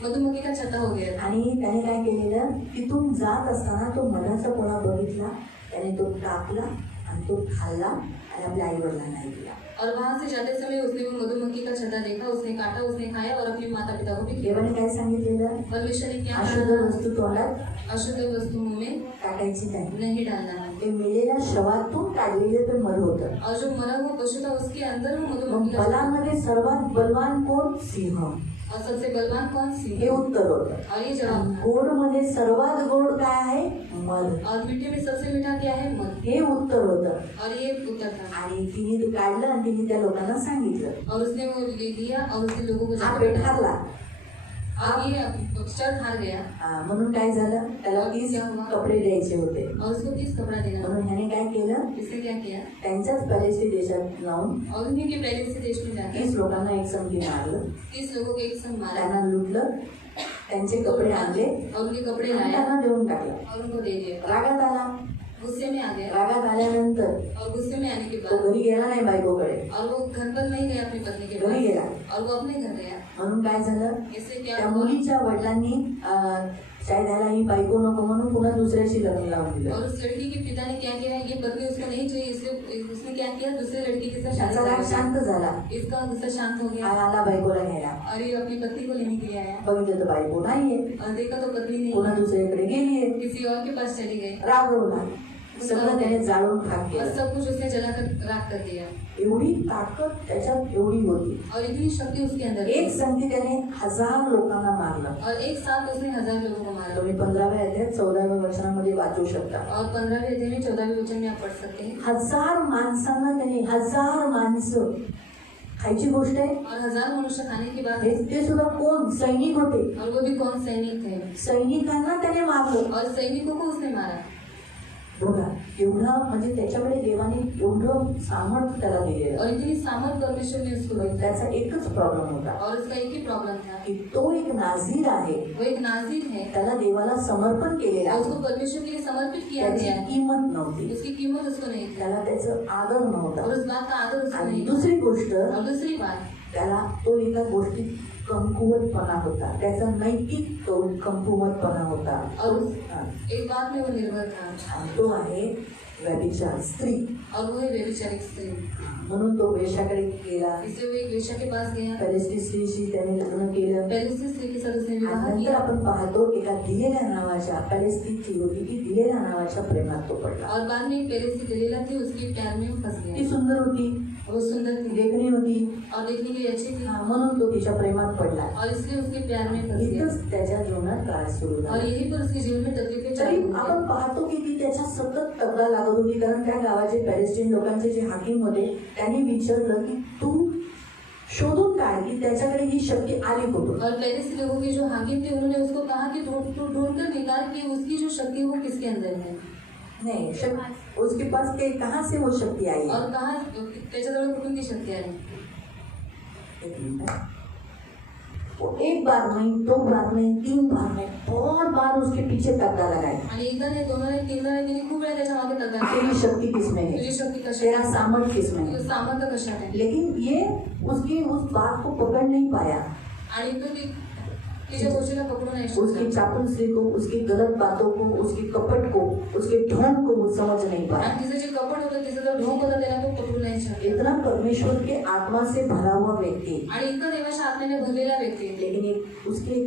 मधुमक्खी का छत्ता हो गया था. आणि त्याने काय केलेलं, तिथून जात असताना तो मधाचा पोळा बघितला, त्याने तो टाकला आणि तो खाल्ला आणि आपल्या आई वडिलांना दिला. और वहां से जाते समय उसने वो मधुमक्खी का छत्ता देखा, उसने काटा, उसने खाया और अपने माता पिता को भी खिलाया. देवाने काय सांगितलेलं? परमेश्वर ने क्या अशुद्ध कहा? वस्तू तोंडात अशुद्ध वस्तु मुंह में टाकायची नाही. नहीं डालना है. ते मेलेल्या शवातून काढलेलं ते मध होतं. और जो मरा हुआ पशु था उसके अंदर वो मग मधुमक्खी का छत्ता. बलामध्ये सर्वात बलवान कोण? सिंह. और सबसे बलवान कौन हे सिंह? उत्तर होतं. और ये जवाब था. गोड मध्ये सर्वात गोड काय आहे? मध. और मीठे में सबसे मीठा क्या है? मध. हे उत्तर होतं. और ये उत्तर था. आणि तिने ते काढलं आणि तिने त्या लोकांना सांगितलं. और उसने वो ले लिया और उसने लोगों को हा जाकर पेट बताया. हारला. और ये चर हार गया. म्हणून काय झालं, त्याला 30 कपडे द्यायचे होते. और उसको 30 कपड़ा देना. म्हणून ह्याने काय केलं, इसने क्या किया? त्यांच्याच पॅलेस्टी देशात जाऊन और उन्हीं के पहले से देश में जाकर 30 लोकांना एक संगती मारलं, 30 लोगों को एक संग मारा त्यांना लुटलं, त्यांचे कपडे आणले और उनके कपड़े आणि लाया त्यांना देऊन टाकलं. और उनको दे दिया. रागात आला. गुस्से में आ गया. रागात आल्यानंतर और गुस्से में आने के तो बाद घरी गेला नाही बायकोकडे, और वो घर पर नहीं गया अपनी पत्नी के घरी गेला. पास, और वो अपने घर गया. म्हणून काय झालं, इससे क्या त्या हुआ? मुलीच्या वडिलांनी शायद ह्याला ही बायको नको म्हणून पुन्हा दुसऱ्याशी लग्न लावून दिलं. और उस लड़की के पिता ने क्या किया? ये पत्नी उसको नहीं चाहिए, इसलिए उसने क्या किया? दूसरे लड़की के साथ शादी त्याचा राग कर दी. शांत झाला. इसका गुस्सा शांत हो गया आला बायकोला घ्यायला. और ये अपनी पत्नी को लेने के लिए आया. बघितलं तर बायको नाहीये, और देखा तो पत्नी नहीं पुन्हा है, दुसरीकडे गेलीये. किसी और के पास चली गई. रागवला. सगळं त्याने जाळून खाक और केलं. सब कुछ उसने जलाकर राख कर दिया. एवढी ताकद त्याच्यात एवढी होती. और इतनी शक्ति उसके अंदर एक थी. संगती त्याने 1000 लोकांना मारलं. और एक साथ उसने 1000 लोगों को मारा. तुम्ही 15व्या अध्यायात 14व्या वचनामध्ये वाचू शकता. और 15वें अध्याय में 14वें वचन में आप पढ़ सकते हैं. 1000 माणसांना त्याने, 1000 माणसं खायची गोष्ट आहे. और 1000 मनुष्य खाने के बाद, ते सुद्धा कोण? सैनिक होते. और वो भी कौन? सैनिक थे. सैनिकांना त्याने मारलं. और सैनिकों को उसने मारा. बघा एवढा, म्हणजे त्याच्याकडे देवाने एवढं सामर्थ्य त्याला दिलेलं. और इतनी सामर्थ परमेश्वर ने उसको दी. त्याचा एकच प्रॉब्लेम होता और उसका एक ही प्रॉब्लम था. की तो एक नाझीर आहे, वो एक नाज़ीर है. त्याला देवाला समर्पण केलेलं और आहे. उसको परमेश्वर के लिए समर्पित किया त्याची गया है. किंमत नव्हती, उसकी कीमत उसको नहीं थी. त्याला त्याचं आदर नव्हता. और उस बात का आदर उसको आणि नहीं था. दुसरी गोष्ट, और दूसरी बात, त्याला तो एका गोष्टीत कमकुवतपणा होता. त्याचा नैतिक तो कमकुवतपणा होता. और उस हा. एक बात में वो निर्भर था. आणि तो आहे व्यभिचार, स्त्री. और वो है व्यभिचारिक स्त्री. म्हणून तो वेश्याकडे गेला. इसलिए वो एक वेश्या के पास गया. पॅलेस्टी स्त्रीशी त्याने लग्न केलं. पहले से स्त्री के साथ उसने विवाह आणि नंतर किया. आपण पाहतो एका दिलेल्या नावाच्या, पॅलेस्टीची होती ती, दिलेल्या नावाच्या प्रेमात तो पडला. और बाद में पहले से दलीला थी, उसके प्यार में फंस ती गया. सुंदर होती, वो सुंदर थी देखणी होती, और देखने के लिए अच्छी थी. म्हणून तो तिच्या प्रेमात पडला. और इसलिए उसके प्यार में फंस गया. इथंच त्याच्या जीवनात त्रास सुरू और झाला. यही पर उसके जीवन में तकलीफें तरी चालू हुई. आपण पाहतो की ती त्याच्या सतत तक्रार लागत होती, कारण त्या गावाचे पॅलेस्टीन लोकांचे जे हाकीम होते त्यांनी विचारलं की तू शोधून काढ की त्याच्याकडे ही शक्ती आली कुठून. और पहले से लोगों के जो हाकिम थे उन्होंने उसको कहा कि तू ढूंढ कर निकाल कि उसकी जो शक्ति है वो किसके अंदर है. नाही उसके पास कहाँ से वो शक्ति आई? और कहाँ त्याच्याजवळ कुठून ती शक्ती आली? एक मिनट। वो एक बार नहीं, दो बार नहीं, तीन बार नहीं, बहुत बार उसके पीछे तगड़ा लगाए। आणि एकदा नाही, दोनदा नाही, तीनदा नाही, तिने खूप वेळा त्याच्या मागे तक्रार केली. तेरी शक्ति किसमें है? तुझी शक्ती कशात तेरा आहे? सामर्थ्य किसमें है? तुझं सामर्थ्य कशात आहे? लेकिन ये उसकी उस बात को पकड़ नहीं पाया। आणि तो तिच्या गोष्टीला पकडू नाही उसकी शकला. चापलूसी को, उसकी गलत बातों को, उसकी कपट को, उसके ढोंग को वो समझ नहीं पाया। आणि तिचं जे कपट होतं, तिचं जो ढोंग होता, त्याला तो पकडू नाही शकला. इतना परमेश्वर के आत्मा से भरा हुआ व्यक्ति, आणि इतका देवाच्या आत्म्याने भरलेला व्यक्ती, लेकिन उसके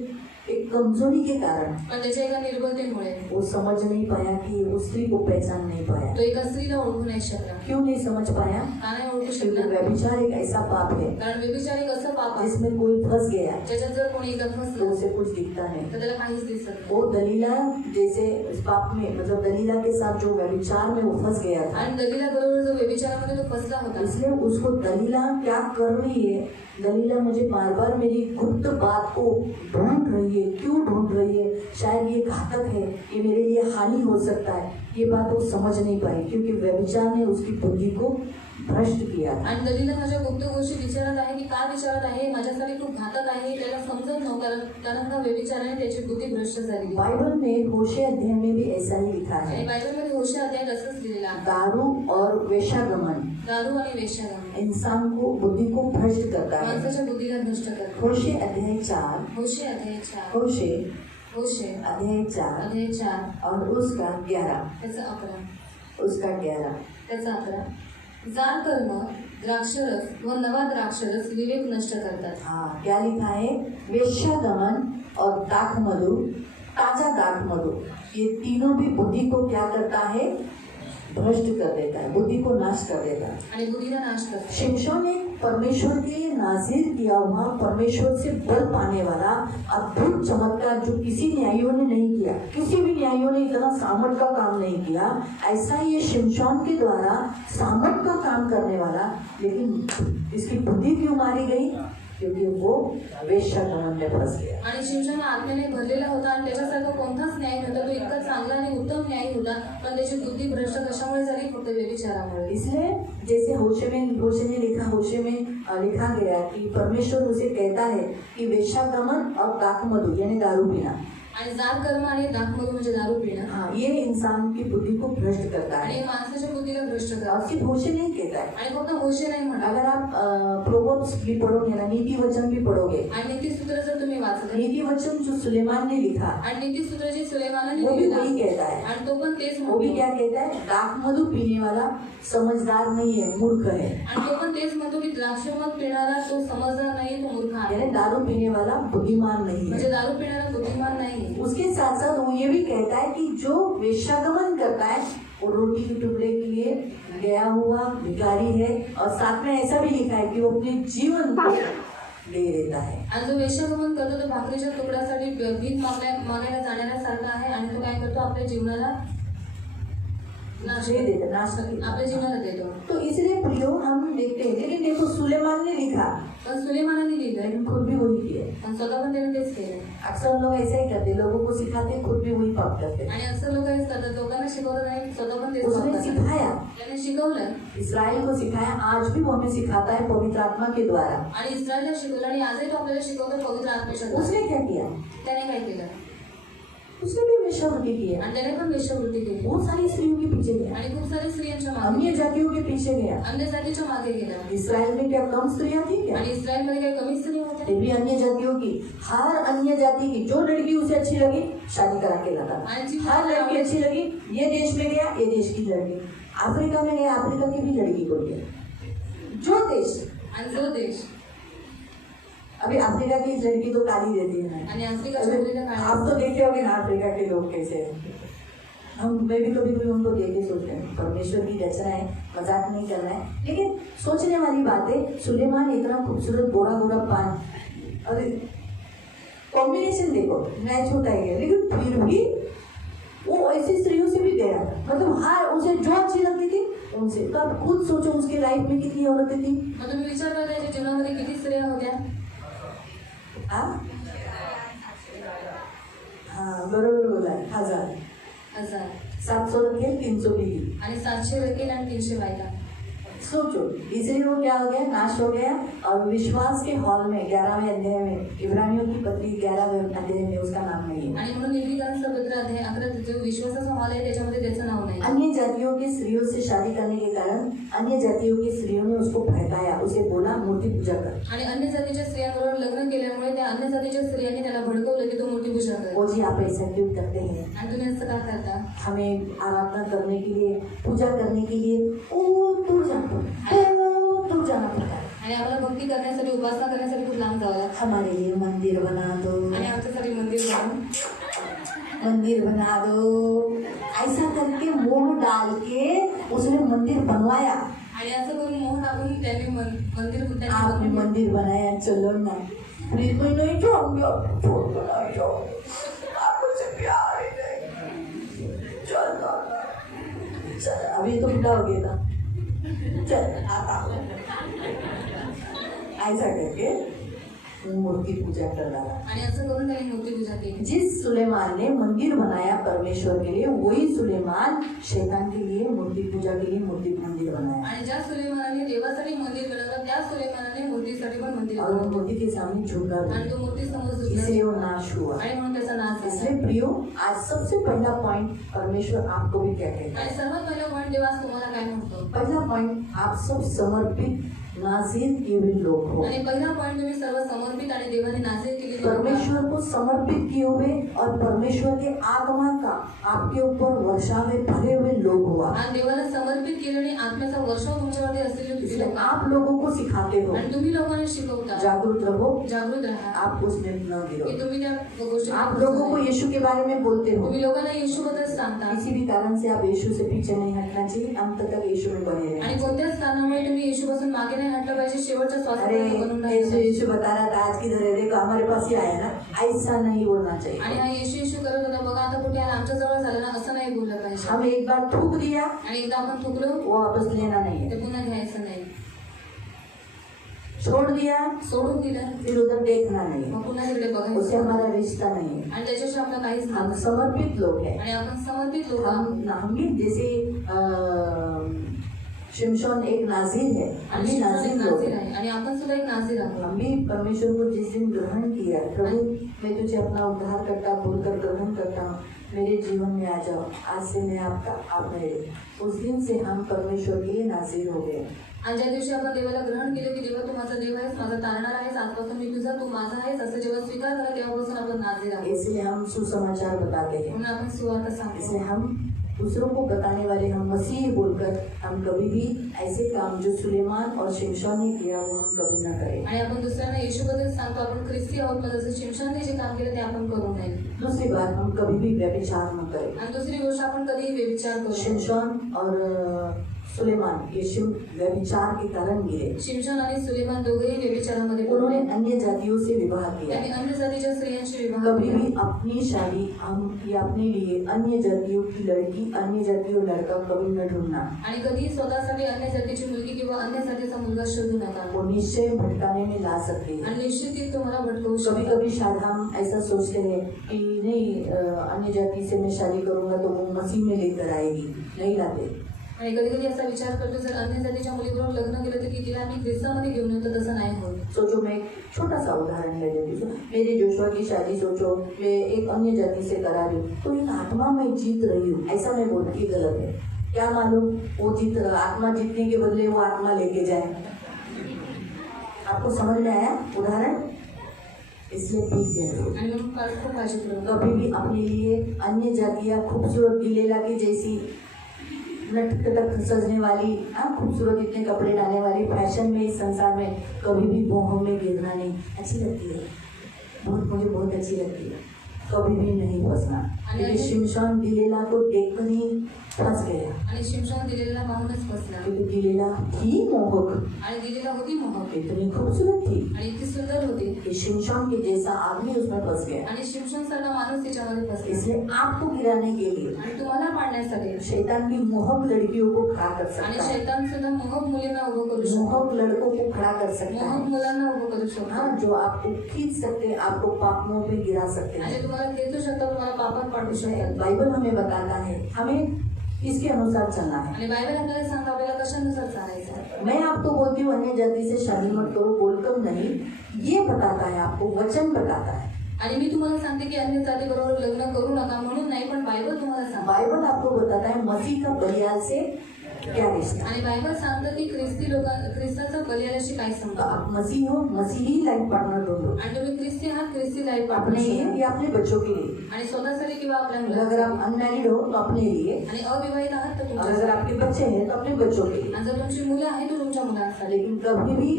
एक कमजोरी के कारण पण त्याच्या एका निर्बलतेमुळे वो समझ नहीं पाया कि उस स्त्री को पहचान नहीं पाया। तो एका स्त्रीला ओळखू नाही शकला. क्यों नहीं समझ पाया? का नाही ओळखू क्योंकि शकला? व्यभिचार एक ऐसा पाप है कारण व्यभिचार एक असं पाप आहे जिसमें कोई फंस गया ज्याच्यात जर कोणी एकदा तो फसलं उसे कुछ दिखता नहीं। तर त्याला काहीच दिसत नाही. वो दलीला जैसे इस पाप में, मतलब दलीला के साथ जो व्यभिचार में वो फंस गया था, आणि दलीला बरोबर जो व्यभिचारामध्ये तो फसला होता, इसलिए उसको दलीला क्या कर रही है, दलीला मुझे बार बार मेरी गुप्त बात को ढूंढ रही है, क्यों ढूंढ रही है, शायद ये घातक है, ये मेरे लिए हानि हो सकता है, ये बात वो समझ नहीं पाई क्योंकि व्यभिचार ने उसकी बुद्धि को भ्रष्ट किया। आणि दलीला माझ्या गुप्त गोष्टी विचारत आहे की का विचारत आहे, माझ्यासाठी खूप घातक आहे, त्याला समजत नव्हतं कारण का व्यभिचाराने त्याची बुद्धी भ्रष्ट झाली. बाइबल में होशे अध्याय में भी ऐसा ही लिखा आणि है, बायबलमध्ये होशे अध्यायात असंच लिहिलेलं आहे. दारू और वेश्यागमन दारू आणि वेश्यागमन इंसान को, बुद्धि को भ्रष्ट करता है। माणसाच्या बुद्धीला भ्रष्ट करतो. होशे अध्याय 4, होशे अध्याय 4, होशे होशे अध्याय 4 अध्याय 4 और उसका 11, त्याचा 11, उसका 11। त्याचा 11. जार कर्म, द्राक्षरस व नवा द्राक्षरस विवेक नष्ट करतात. हाँ, क्या लिखा है? वेश्यागमन और दाख मधु, ताजा दाख मधु, ये तीनों भी बुद्धि को क्या करता है? भ्रष्ट कर देता है, बुद्धि को नाश कर देता है। आणि बुद्धीला नाश करतात. शिमशोन ने परमेश्वर के लिए नाजिर किया हुआ, परमेश्वर से बल पाने वाला अद्भुत चमत्कार जो किसी न्यायियों ने नहीं किया, किसी भी न्यायियों ने इतना सामर्थ का काम नहीं किया, ऐसा ये शिमशोन के द्वारा सामर्थ का काम करने वाला, लेकिन इसकी बुद्धि क्यों मारी गई? क्योंकि वो वेश्यागमन में फंस गया। आणि शिमशोन आत्म्याने भरलेला होता आणि त्याच्यासारखा कोणताच न्याय नव्हता. तो इतका चांगला आणि उत्तम न्याय होता, पण त्याची बुद्धी भ्रष्ट कशामुळे झाली? फक्त व्यभिचारामुळे. इसलिए जैसे होशे में लिखा गया कि परमेश्वर उसे कहता है कि वेश्यागमन और दाखमधु यानी दारू पीना, आणि जार कर्म आणि दाखमधु म्हणजे दारू पिणं, हाँ, ये इंसान की बुद्धि को भ्रष्ट करता आणि है। माणसाच्या बुद्धीला भ्रष्ट और करतात. सिर्फ होशे नहीं कहता है, आणि फक्त होशे नाही म्हणा. अगर आप प्रोवर्ब्स भी पढ़ोगे ना, नीति वचन भी पढ़ोगे, आणि नीतिसूत्र जर तुम्ही वाचले, नीति वचन जो सुलेमान ने लिखा आणि नीतिसूत्र जे सुलेमानाने वो भी लिहिलेलं वही आहे, कहता है। आणि तो पण तेच वो भी म्हणतो. क्या कहता है? दाखमधु पीने वाला समझदार नहीं है, मूर्ख है। आणि तो पण तेच म्हणतो की द्राक्षमध पिणारा तो समजदार नाही, तो मूर्ख आहे. यानी दारू पीने वाला बुद्धिमान नहीं म्हणजे है। दारू पिणारा बुद्धिमान नाही. उसके साथ साथ वो ये भी कहता है कि जो वेश्यागमन करता है वो रोटी के टुकड़े के लिए गया हुआ भिखारी है, और साथ में ऐसा भी लिखा है कि वो अपने जीवन को दे देता है। आणि जो वेश्यागमन करतो तो भाकरीच्या तुकड्यासाठी भीक मागायला जाणाऱ्यासारखा आहे, आणि तो काय करतो? आपल्या जीवनाला नाश दे देता, नाश करता। आपल्या जीवनाला देतो. तो इसलिए प्रियो हम देखते हैं, लेकिन देखो सुलेमान ने लिखा, पण सुलेमानाने लिहिलंय, लेकिन खुद भी वही किया। पण स्वतः पण त्याने तेच केलं. अक्सर लोग ऐसा ही करते, लोगों को सिखाते, खुद भी वही पाप करते। आणि अक्सर लोक हेच करतात, लोकांना शिकवत नाही, स्वतः पण तेच उसने करतात. सिखाया, त्याने शिकवलं, इसराइल को सिखाया, आज भी वो हमें सिखाता है पवित्र आत्मा के द्वारा। आणि इस्रायलला शिकवलं, आणि आजही तो आपल्याला शिकवतो पवित्र आत्म्याच्या द्वारे. उसने क्या किया? त्याने काय केलं? उसने भी वेश्यावृत्ति की है, आणि त्याने पण वेश्यावृत्ति केली, बहुत सारी स्त्रियों के पीछे गया, आणि खूप सारी स्त्रियांच्या मागे, अन्य जातियों के पीछे गया। अन्य जातीच्या मागे गेला. इसराइल में क्या कम स्त्रियां थी क्या? आणि इस्रायलमध्ये काही कमी स्त्री होत्या? फिर भी अन्य जातियों की, हर अन्य जाति की जो लड़की उसे अच्छी लगी शादी करा के लाता। आणि जी हर लड़की अच्छी लगी, ये देश में गया, ये देश की लड़की, अफ्रीका में गया, अफ्रीका की भी लड़की को लिया। जो देश, आणि जो देश, अभी अफ्रीका की लड़की तो काली रहती है ना, आणि आफ्रिकाच्या मुलीला आप काय? तो देखे होगे ना अफ्रीका के लोग कैसे हैं। मैं भी कभी कभी उनको देख के सोचते हैं परमेश्वर की रचना है, मजाक नहीं करना है, लेकिन सोचने वाली बात है। सुलेमान इतना खूबसूरत गोरा गोरा पान, अरे कॉम्बिनेशन देखो, मैच होता ही है, लेकिन फिर भी वो ऐसी स्त्रियों से भी गया, मतलब हर उसे जो अच्छी लगती थी उनसे। तो आप खुद सोचो उसके लाइफ में कितनी औरतें थी। मग तुम्ही विचार करा त्याच्या जीवनामध्ये किती स्त्रिया होत्या? हाँ, बरोबर बोला, 1000। 1000 700 रखेल 300 बीवी। आणि 700 रकेल आणि 300 बायका। सोचो, इसलिए वो क्या हो गया, नाश हो गया। और विश्वास के हॉल में 11वें अध्याय में, इब्रानियों की पत्री 11वें अध्याय में उसका नाम नहीं है। आणि म्हणून निर्गमनाचा पत्र अध्याय 11 जो विश्वासाचा हॉल आहे त्याच्यामध्ये त्याचं नाव नाही। अन्य जातियों की स्त्रियों से शादी करने के कारण अन्य जातियों की स्त्रियों ने उसको भड़काया, उसे बोला मूर्ति पूजा कर। आणि अन्य जातीच्या स्त्रियांबरोबर लग्न केल्यामुळे त्या अन्य जातीच्या स्त्रियांनी त्याला भडकवलं की तो मूर्ती पूजा कर। वो जी आप ऐसा क्यों करते हैं? आणि तुम्ही असं का करता? हमें आराधना करने के लिए, पूजा करने के लिए दूर जाना पड़ता है। आणि आम्हाला भक्ती करण्यासाठी, उपासना करण्यासाठी खूप लांब जावं लागतं। हमारे लिए मंदिर बना दो, आणि आमच्यासाठी मंदिर बना दो, ऐसा करके मोह डाल के उसने मंदिर बनवाया। आणि असं करून मोह टाकून त्यांनी मंदिर आपने मंदिर बनाया, चलो ना प्लीज, मैं नहीं जाऊंगी, आप छोड़ कर नहीं जाओ, आपको से प्यार ही नहीं, चल ना, चल अभी तो बुढ़ा हो गया था, चल आता हूँ। ऐसा करके मूर्ति पूजा कर डाला। आणि असं करून त्यांनी मूर्ती पूजा केली। जिस सुलेमान ने मंदिर बनाया परमेश्वर के लिए, वही सुलेमान शैतान के लिए मूर्ति पूजा के लिए मंदिर बनाया। आणि ज्या सुलेमानाने देवासाठी मंदिर बनवलं त्या सुलेमानाने मूर्तीसाठी पण मंदिर और वो बनवलं मूर्ति के सामने झुका भी, आणि तो मूर्ती समोर इसलिए झुकला वो नाश हुआ। आणि म्हणून त्याचा नाश झाला। इसलिए प्रियो, आज सबसे पहला पॉइंट परमेश्वर आपको भी क्या कहता है? आणि सर्वात पहिला पॉईंट देव आज तुम्हाला काय म्हणतो? पहला पॉइंट, आप सब समर्पित नाज़ीर किए हुए लोग हो। आणि पहिला पॉईंट तुम्ही सर्व समर्पित आणि देवाने नाझीर केलेले लोक आहात। परमेश्वर को समर्पित किए हुए और परमेश्वर के आगमन का आपके ऊपर वर्षा में भरे हुए लोग हुआ। आणि देवाला समर्पित केले आणि आत्म्याचा वर्षाव तुमच्यावरती असलेले तुम्ही इसलिए लोक आप लोगों को सिखाते हो, आणि तुम्ही लोकांना शिकवता, जागरूक रहो, जागृत राहा आप उसमें न गिरो। की तुम्ही त्या गोष्टी आप लोगों को यीशु के बारे में बोलते हो, तुम्ही लोकांना येशूबद्दल सांगता किसी भी कारण से आप यीशु से पीछे नहीं हटना चाहिए, अंत तक यीशु में बने रहना। आणि कोणत्याच कारणामुळे तुम्ही येशूपासून मागे नाही हटलं पाहिजे, शेवटच्या अरे श्वासापर्यंत बनून यीशु राहिलं। यीशु बता रहा था आज किधर है, देखो हमारे पास ही आया ना, ऐसा नहीं बोलना चाहिए। आणि हा येशू करत होता, बघा आता कुठे आला, आमच्या जवळ झालं ना, असं नाही बोललं पाहिजे। हम एक बार थूक दिया, आणि एकदा आपण थुकलो वो वापस लेना नहीं है, ते पुन्हा घ्यायचं नाही, छोड़ दिया सोडून दिलं फिर उधर देखना नहीं है, मग पुन्हा तिकडे उससे बघायचं हमारा रिश्ता नहीं है। आणि त्याच्याशी आपलं काहीच हम नातं नाही। समर्पित लोग हैं। आणि आपण समर्पित लोक आहोत। हम भी जैसे शिमशोन एक नाज़ीर है, हम आणि भी शिमशोन एक नाज़ीर लोग नाझीर हैं। आहे आणि आपण सुद्धा एक नाझीर आहोत। हम भी परमेश्वर को जिस दिन ग्रहण किया, प्रभु मैं तुझे अपना उद्धार करता बोलकर ग्रहण करता हूँ, मेरे जीवन में आ जाओ, आज से मैं आपका, आप मेरे, उस दिन से हम परमेश्वर के लिए नाज़ीर हो गए। आणि ज्या दिवशी आपण देवाला ग्रहण केलं की देवा तू माझा देव आहेस, माझा तारणार आहेस, आजपासून मी तुझा, तू माझा आहेस, असं जेव्हा स्वीकार झाला तेव्हापासून आपण नाझीर आहोत। इसलिए हम सुसमाचार बताते हैं, म्हणून आपण सुवार्ता इसलिए सांगतो। हम दूसरों को बताने वाले, हम मसीह बोलकर हम कभी भी ऐसे काम जो सुलेमान और शिमशोन ने किया वो हम कभी ना करें। आणि आपण दुसऱ्यांना येशूबद्दल सांगतो, आपण ख्रिस्ती आहोत, पण जसं शिमशोनने जे काम केलं ते आपण करू नये। दूसरी बात, हम कभी भी व्यभिचार न करें। आणि दुसरी गोष्ट, आपण कधीही व्यभिचार करू नये। शिमशोन और सुलेमान ये व्यभिचार के कारण गिरे। शिमशोन आणि सुलेमान दोघेही व्यभिचारामध्ये उन्होंने पडले। अन्य जातियों से विवाह किया। त्यांनी अन्य जातीच्या स्त्रियांशी विवाह कभी केला। भी अपनी शादी हम या अपने लिए अन्य जातियों की लड़की, अन्य जातियों लड़का कभी न ढूंढना। आणि कधीही स्वतःसाठी अन्य जातीची मुलगी किंवा अन्य जातीचा मुलगा शोधू नका। वो निश्चय भटकाने में ला सकते हैं। आणि निश्चित ती तुम्हाला भटकवू कभी शकते। कभी शायद हम ऐसा सोचते हैं कि नहीं, अन्य जाति से मैं शादी करूंगा तो वो मसीह में लेकर आएगी, नहीं लाते। आणि कधी कधी असा विचार करतो, जर अन्य जातीच्या मुलीबरोबर लग्न केलं तर की तिला आम्ही ख्रिस्तामध्ये घेऊन येतो, तसं नाही होत। सोचो, मैं एक छोटा सा उदाहरण ले लेती हूँ। मेरे जोशुआ की शादी सोचो मैं एक अन्य जाति से करा रही हूँ, तो इन आत्मा में जीत रही हूँ, ऐसा मैं बोलती, ये गलत है। क्या मालूम वो आत्मा जीतने के बदले वो आत्मा लेके जाए। आपको समझ में आया उदाहरण? इसलिए ठीक है, आणि म्हणून खूप काळजी करू नका। कभी भी अपने लिए अन्य जातियाँ खूबसूरत दिलेला की जैसी लटकटक सजने वाली, खूबसूरत इतने कपड़े डालने वाली फैशन में इस संसार में कभी भी मोह में गिरना नहीं। अच्छी लगती है, मुझे बहुत अच्छी लगती है, कभी भी नहीं फंसना। क्योंकि शिमशोन दिलेला को देखकर ही फंस गया, आणि शिमशोन दिलेला पाहूनच फसला। क्योंकि दिलेला थी मोहक, आणि दिलेला होती मोहक इतनी खूबसूरत थी आणि इतकी सुंदर होती कि शिमशोन के जैसा आदमी उसमें फंस गया। आणि शिमशोन सारखा माणूस तिच्यामध्ये फसला। इसलिए आपको गिराने के लिए आणि तुम्हाला पाडण्यासाठी शैतान भी मोहक लड़कियों को खड़ा कर आणि सकता है, शैतान सुद्धा मोहक मुलींना उभं करू शकतो, मोहक लड़कों को खड़ा कर सकता मोहक है। मुलांना उभं करू शकतो, हाँ, जो आपको खींच सकते हैं, आपको पापों पे गिरा सकते आणि हैं। तुम्हाला खेचू शकतात, तुम्हाला पापात पाडू शकतात. बाइबल हमें बताता है हमें इसके अनुसार चलना है. आणि बायबल आपल्याला सांगतो आपल्याला कशानुसार चालायचं आहे. मैं आपको बोलती हूँ अन्य जाति से शादी मत करो बोलकर नहीं, ये बताता है आपको, वचन बताता है. आणि मी तुम्हाला सांगते की अन्य जाती बरोबर लग्न करू नका म्हणून नाही, पण बायबल तुम्हाला सांगतो. बाइबल आपको बताता है मसीह का बलिदान से क्या रिश्ता. आणि बायबल सांगतं की ख्रिस्ताचा बलिदानाशी काय तो संबंध. आप मसीह हो, मसीही लाइफ पार्टनर ढूंढो आणि तुम्ही ख्रिस्ती आहात, ख्रिस्ती लाईफ अपने लिए या अपने बच्चों के लिए. आणि स्वतःसाठी किंवा आपल्या अगर मुलासाठी. आप अनमैरिड हो तो अपने लिए, आणि अविवाहित आहात तर और तुमच्या. अगर आपके बच्चे हैं तो अपने बच्चों के लिए. आणि जर तुमची मुलं आहेत तर तुमच्या मुलांसाठी. लेकिन कभी भी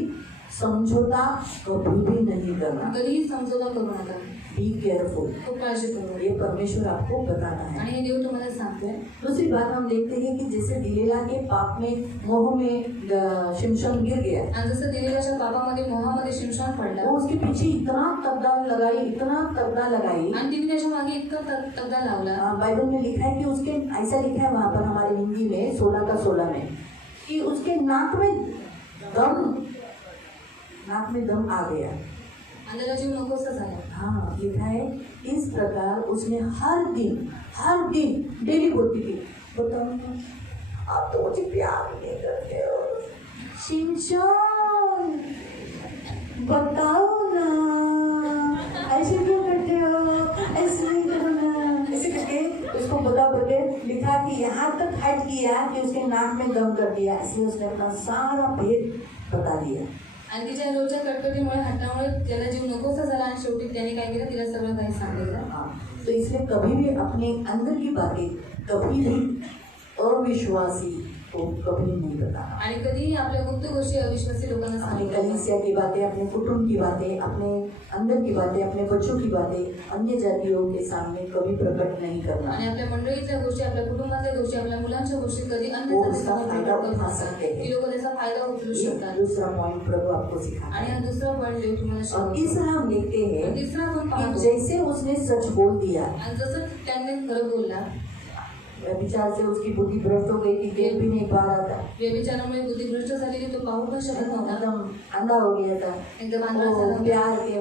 समझौता कभी भी नहीं करना. कधीही समजोता करू नका. Be careful. खूप काळजी करू. ये परमेश्वर आपको बताना है. आणि हे देव तुम्हाला सांगतोय. दूसरी बात हम देखते हैं कि जैसे दिलेला के पाप में मोह में शिमशोन गिर गया, आणि जसं दिलेल्याच्या पापामध्ये मोहामध्ये शिमशोन पडला वो उसके पीछे इतना तगड़ा लगाई. आणि तिने त्याच्या मागे इतका तगडा लावला. बाइबल में लिखा है कि उसके ऐसा लिखा है वहां पर हमारे हिंदी में 16 में कि उसके नाक में दम आ गया. आणि त्याला जीव नकोसा झाला. हाँ लिखा है इस प्रकार उसने हर दिन डेली बोलती थी, बताओ आप तो मुझे प्यार ही नहीं करते हो शिमशोन, बताओ ना ऐसे क्यों करते हो, ऐसे नहीं करो ना, ऐसे करके उसको बोला बोले. लिखा कि यहाँ तक हट किया कि उसके नाक में दम कर दिया, इसलिए उसने अपना सारा भेद बता दिया. आणि तिच्या रोजच्या कटकटीमुळे हट्टामुळे त्याला जीव नकोसा झाला आणि शेवटी त्याने काय केलं, तिला सगळं काही सांगितलं. हाँ, तो इसलिए कभी भी अपने अंदर की बातें कभी भी अविश्वासी को कभी नहीं बताना. आणि कधीही आपल्या गुप्त गोष्टी अविश्वासी लोकांना अपनी सांगितलं. कलीसिया की बातें, अपने कुटुंब की बातें, अपने अंदर की बातें, अपने बच्चों की बातें अन्य जातियों के सामने कभी प्रकट नहीं करना. आणि आपल्या मंडळीतल्या गोष्टी, आपल्या कुटुंबातल्या गोष्टी, आपल्या मुलांच्या गोष्टी कधी अन्य वो जातीसमोर उसका फायदा प्रकट करू उठा नका. सकते हैं. ती लोक त्याचा फायदा उचलू ये शकतात. दूसरा पॉइंट प्रभु आपको सिखाता आणि है. हा दुसरा पॉईंट देव तुम्हाला और शिकवतो. तीसरा हम देखते हैं तिसरा आपण कि पाहतो. जैसे उसने सच बोल दिया, आणि जसं त्याने खरं बोलला, विचार से उसकी बुद्धि भ्रष्ट हो गई थी, देख भी नहीं पा रहा था, व्यभिचारामुळे बुद्धी भ्रष्ट झालेली, तो पाहू पण शकत नव्हता. एकदम अंधा हो गया था. एकदम आंधळा वो झाला. प्यार के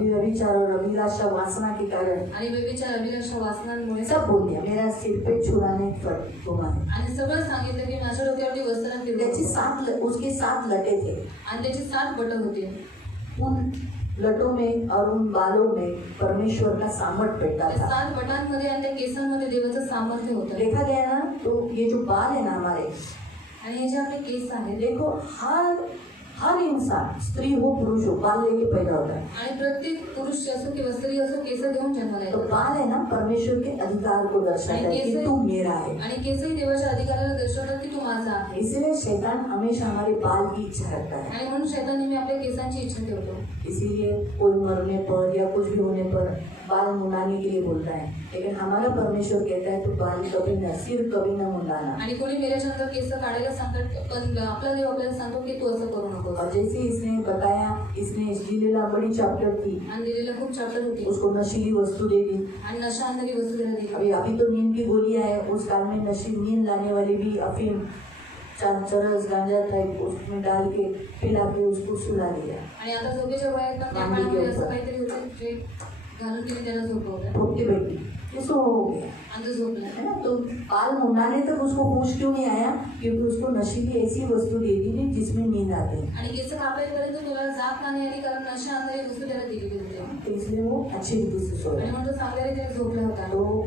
व्यभिचार और अभिलाषा वासना के कारण आणि व्यभिचार अभिलाषा वासनांमुळे सब बोल दिया. मेरा सिर पे छुड़ाने पर घुमा है. आणि सगळं सांगितलं की माझ्या डोक्यावरती वस्त्र त्याची फिरवलं. उसके 7 लटे थे. आणि त्याची 7 बटं होती. उन लटों में और उन बालों में परमेश्वर का सामर्थ बैठा त्या था. 7 बटांमध्ये आणि त्या केसांमध्ये देवाचं सामर्थ्य होतं. देखा गया ना, तो ये जो बाल है ना हमारे, आणि हे जे आपले केस आहेत, देखो हर इंसान स्त्री हो पुरुष हो बाल लेके पैदा होता है. आणि प्रत्येक पुरुष असो किंवा स्त्री असो केस घेऊन जन्माला तो येतात. बाल है ना परमेश्वर के अधिकार को दर्शाता है कि तू मेरा है. आणि केसही देवाच्या अधिकाराला दर्शवतात की तू माझा आहे. इसलिए शैतान हमेशा हमारे बाल की इच्छा रखता है. आणि म्हणून शैतान नेहमी आपल्या केसांची इच्छा ठेवतो. इसीलिए कोई मरने पर या कुछ भी होने पर बाल मुंडाने के लिए बोलता है, लेकिन हमारा परमेश्वर कहता है तू बाल कभी न, सिर कभी न मुंडाना. आणि कोणी मेल्याच्या नंतर केस काढायला सांगतात, पण आपला देव आपल्याला सांगतो की तू असं करू नको. और जैसे इसने बताया, इसने लीला बड़ी चैप्टर थी, आणि दिलेलं खूप चॅप्टर होती. उसको नशीली वस्तु दे दी. आणि नशा आणणारी वस्तू त्याला दिली. अभी तो नींद की गोलियां है, उस काल में नींद लाने वाली भी अफीम, चरस, गांजा टाइप उसमें डाल के पिला के उसको सुला दिया. आणि आता झोपेच्या वयात पण त्या काळामध्ये असं काहीतरी होतं जे घालून तिने त्याला झोपवलं. ठोकते बैठी, इसको हो गया आणि तो झोपला. है ना. तो बाल मुंडाने तक उसको होश क्यों नहीं आया, क्योंकि उसको नशीली ऐसी वस्तू दे दी थी जिसमें नींद आती है. आणि केस कापायपर्यंत तुला जात नाही आली, कारण नशा आणणारी वस्तू त्याला दिली होती. तो इसलिए वो अच्छी रीति से सोया. आणि म्हणून तो चांगल्या रीतीने झोपला होता. तो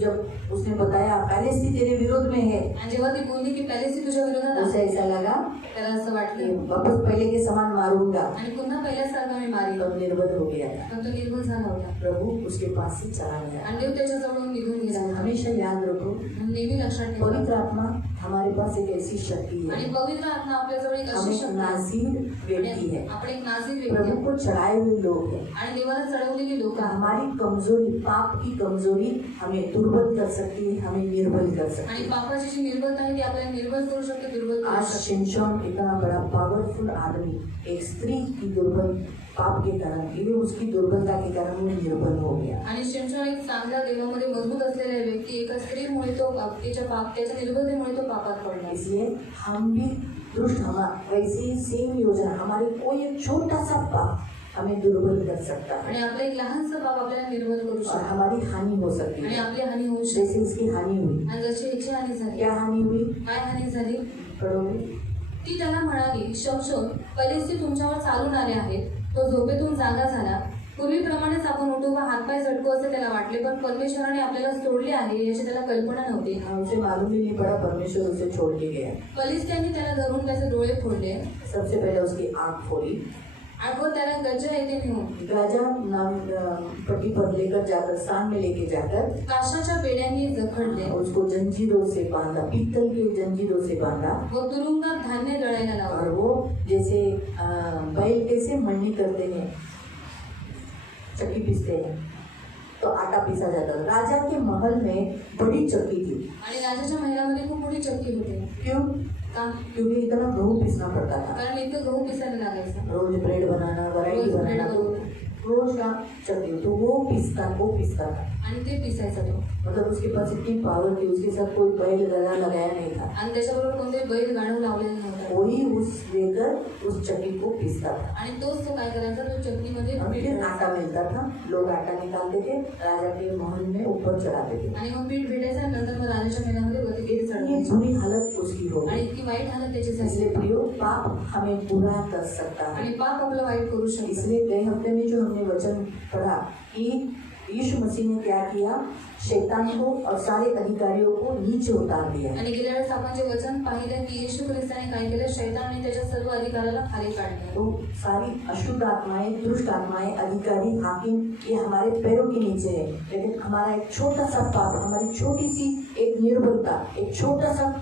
जब उसने बताया पहले से तेरे विरोध में है, आणि जेव्हा ती बोलली की पॅलेसी तुझ्या विरोधात उसे आहे, ऐसा लगा त्याला असं कि वाटलं वापस पहले के समान मारूंगा. आणि पुन्हा पहिल्यासारखा मी मारील. तब निर्बल हो गया था. पण तो निर्भर झाला होता. प्रभू उसके पास से चला गया. आणि देव त्याच्याजवळून निघून गेला होता. हमेशा याद रखो, म्हणून नेहमी लक्षात ठेवा. पवित्र आत्मा हमारे पास एक ऐसी शक्ति आणि है. पवित्र आत्मा आपल्याजवळ एक हम अशी एक शक्ती नाज़ीर व्यक्ति आहे. है. आपण एक नाझीर व्यक्ती प्रभु आहे. को चढ़ाए हुए लोग हैं. आणि देवाला चढवलेली लोक आहेत. हमारी कमजोरी, पाप की कमजोरी हमें दुर्बल कर सकती है, हमें निर्बल कर सकती आणि है. पापाची जी निर्बलता आहे ती आपल्याला निर्बल करू शकते, दुर्बल करू आज शकते. शिमशोन इतना बड़ा पावरफुल आदमी एक स्त्री की दुर्बल पाप के कारण, ये उसकी दुर्बलता के कारण वो निर्बल हो गया. आणि शिमशोन एक चांगला देवामध्ये मजबूत असलेला व्यक्ती एका स्त्रीमुळे तो त्याच्या निर्बलतेमुळे तो पापात पडला. इसलिए हम भी दुष्ट, हम वैसे ही सेम योजना, हमारे कोई एक छोटा सा पाप हमें दुर्बल कर सकता है आणि आपलं एक लहानसं पाप आपल्याला निर्बल करू और शकतो हमारी हानि हो सकती आणि है। आपली हानी होऊ शकते जैसे इसकी हानि हुई, आणि जशी ह्याची हानी झाली क्या हानि हुई काय हानी झाली पढ़ोगे? ती त्याला म्हणाली शमशोन फलिस्ती तुमच्यावर चालून आले आहेत तो झोपेतून जागा झाला पूर्वीप्रमाणेच आपण उठू व हातपाय झटकू असे त्याला वाटले पण परमेश्वराने आपल्याला सोडले आहे याची त्याला कल्पना नव्हती हाँ, उसे मालूम ही नहीं पड़ा परमेश्वर उसे छोड़ के गया। फलिस्त्यांनी त्याला धरून त्याचे डोळे फोडले सबसे पहले उसकी आँख फोड़ी, आणि व त्याला गजा येथे नेऊन गाजा नाम पट्टी पर लेकर जाकर सांग में लेके जाकर काशाच्या बेड्यांनी जखडले उसको जंजीरों से बांधा, पीतल के जंजीरों से बांधा। व तुरुंगात धान्य दळायला और लावले वो जैसे बैल कैसे मंडी करते हैं, चक्की पीसते हैं तो आटा पीसा जाता था। राजा के महल में बड़ी चक्की थी। आणि राजाच्या महिलामध्ये खूप मोठी चक्की होती क्यों? का क्योंकि इतना गहू पीसना पड़ता था, कारण इतकं गहू पिसायला लागायचं रोज ब्रेड बनाना, वैरायटी रोज ब्रेड बनाना, बनवणं. रोज का चक्की, तो वो पीसता था। आणि ते पिसायचा तो मतलब उसके पास इतनी पावर थी, उसके साथ कोई बैल गधा लगाया नहीं था, आणि त्याच्याबरोबर कोणते बैल गाणं लावलेलं नव्हतं वही उस लेकर उस चक्की को पीसता था। आणि तोच तो काय करायचा तो चटणीमध्ये और पीठ फिर भरायचा. आटा मिलता था, लोग आटा निकालते थे, राजा के महल में ऊपर चढ़ाते थे। आणि मग पीठ भेटायचं आणि नंतर मग राजाच्या महिन्यामध्ये वरती पीठ इतनी चढवायचं बुरी हालत उसकी हो आणि गई। इतकी वाईट हालत त्याची झाली इसलिए प्रियो, पाप हमें बुरा कर सकता है। आणि पाप आपलं वाईट करू शकतो इसलिए गए हफ्ते में जो हमने वचन पढ़ा कि यीशु मसीह ने क्या किया, शैतान को और सारे अधिकारियों को नीचे उतार दिया। आणि गेल्या वेळेस आपण जे वचन पाहिलं की येशू ख्रिस्ताने काय केलं शैतानने त्याच्या सर्व अधिकाराला खाली काढलं तो सारी अशुद्ध आत्माएं, दुष्ट आत्माएं, अधिकारी, हाकिम, ये हमारे पैरों के नीचे है। लेकिन हमारा एक छोटा सा पाप, हमारी छोटी सी एक निर्बलता, एक छोटा सा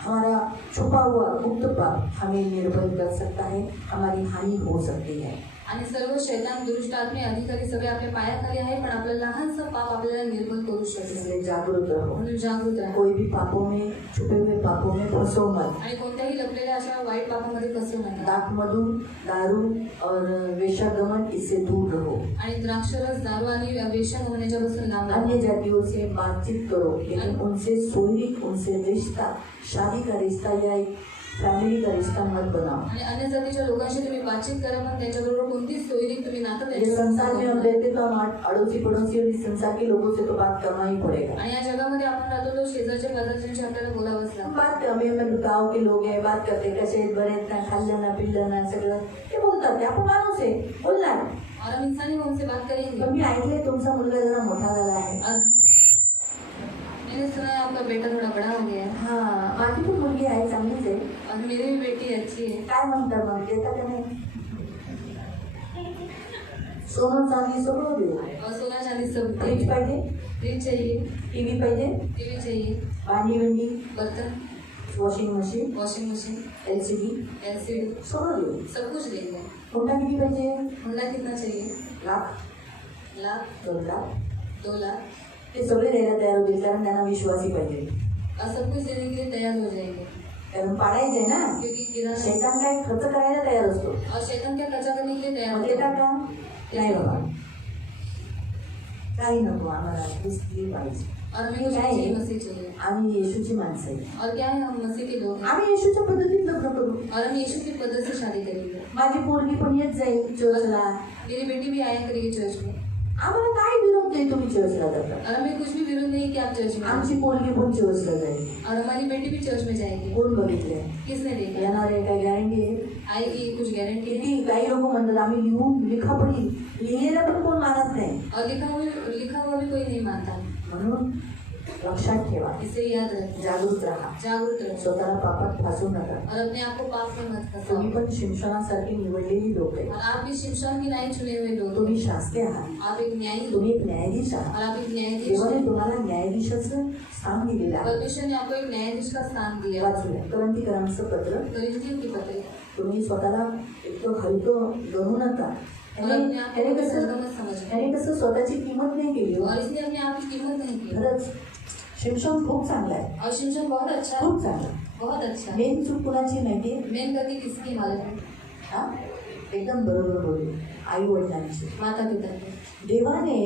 हमारा छुपा हुआ गुप्त पाप हमें निर्बल कर सकता है, हमारी हानि हो सकती है। आणि सर्व शैतान दुष्ट आत्मे अधिकारी सगळे आपल्या पायाखाली आहे पण आपलं लहानसं पाप आपल्याला निर्बल करू शकतो इसलिए जागरूक रहो, म्हणून जागृत राहा कोई भी पापों में, छुपे हुए पापों में फंसो मत। आणि कोणत्याही लपलेल्या अशा वाईट पापामध्ये फसू नका दाक मधु, दारू और वेश्यागमन, इससे दूर रहो। आणि द्राक्षरस दारू आणि वेश्यागमनाच्यापासून लांब राहा. अन्य जातियों से बातचीत करो, लेकिन उनसे सोयरिक, उनसे रिश्ता, शादी का रिश्ता या एक फैमिली का रिश्ता मत बनाओ। आणि अन्य जातीच्या लोकांशी तुम्ही बातचीत करा पण त्यांच्याबरोबर कोणतीच सोयरीक तुम्ही नातं ये संसार में हम त्यांच्याबरोबर रहते तो हम अड़ोसी पड़ोसी और इस संसार के लोगों से तो बात करना ही पड़ेगा। आणि या जगामध्ये आपण राहतो तो शेजारच्या पाजारच्यांशी आपल्याला बोलावंच हम लागतं बात हमें गाँव के लोग हैं, बात करते कसे बरेच ना, खाल्लं ना, पिल्लं ना, सगळं ते बोलतात, ते आपण माणूस आहे, बोलणार। और हम इंसानी मन से बात करेंगे पण मी ऐकले तुमचा मुलगा जरा मोठा झाला आहे। और मैंने सुना है आपका बेटा थोड़ा बड़ा हो गया है हाँ, माझी पण मुलगी आहे, चांगलीच आहे। और मेरी भी बेटी अच्छी है काय म्हणतात मग, देता का नाही? सोनं चांदी सगळं देऊ। और सोना चांदी सब फ्रीज पाहिजे, फ्रिज चाहिए टीव्ही पाहिजे, टीवी चाहिए भांडी भेंडी, बर्तन washing machine, washing machine LCD LCD सगळं देऊ। सब कुछ देंगे हुंडा किती पाहिजे? हुंडा कितना चाहिए लाख, लाख 2 लाख, 2 लाख ते सगळे द्यायला तयार होतील, कारण त्यांना विश्वासही पाहिजे, और सब कुछ देने के लिए तैयार हो जाएंगे कारण पाडायचंय ना। क्योंकि किराना शैतान काय खर्च करायला तयार असतो, और शैतान क्या खर्चा करने के लिए तैयार मग होते देता हैं का? नाही बाबा, काही नको आम्हाला, ख्रिस्ती पाहिजे। और हमें कुछ काय चाहिए आहे? मसीह चाहिए आम्ही येशूची माणसं आहे, और क्या है हम मसीह के लोग हैं आम्ही येशूच्या पद्धतीत लग्न करू। और हम यीशु की पद्धत से शादी करेंगे माझी पोरगी पण येत जाईल चर्चला, मेरी बेटी भी आया करेगी चर्च में आम्हाला काय विरोध नाही तुम्ही चर्चला जाता, और हमें कुछ भी विरोध नहीं कि आप चर्च में आमची आए। पोरगी पण चर्चला जाईल। और हमारी बेटी भी चर्च में जाएगी कोण बघितलंय? किसने देखा येणार आहे, काय गॅरंटी आहे? आएगी कुछ गारंटी है किती काही लोक म्हणतात आम्ही लिखापडी लिहिलेलं पण कोण मानत नाही। और लिखा हुआ भी कोई नहीं मानता म्हणून लक्षात ठेवा, इसे याद रखें जागृत राहा, जागरूक रहो स्वतःला पापात फासू नका। और अपने आप को पाप में मत फंसाओ तुम्ही पण शिमशोनासारखी निवडलेली लोक आहे, और आप भी शिमशोन की नहीं चुने हुए लोग तुम्ही शासकीय आहात, हो। आप एक न्यायी हो तुम्ही एक न्यायाधीश आहात। और आप एक न्यायाधीश देवाने हो। तुम्हाला न्यायाधीशाचं स्थान दिलेलं आहे। परमेश्वर ने आपको एक न्यायाधीश का स्थान दिया वाचूया करंतीकरांचं पत्र, करिंथियों की पत्री तुम्ही स्वतःला इतकं हलकं गणू नका। और अपने आप को सरगम मत समझो त्याने कसं स्वतःची किंमत नाही केली हो। और इसलिए अपने आप की कीमत नहीं की खरंच शिमशोन खूप चांगला आहे, और शिमशोन बहुत अच्छा है खूप चांगला। बहुत अच्छा है मेन चूक कुणाची माहिती आहे? मेन गलती किसकी मालूम है हा, एकदम बरोबर बोलली, आई वडिलांची। माता पिता की देवाने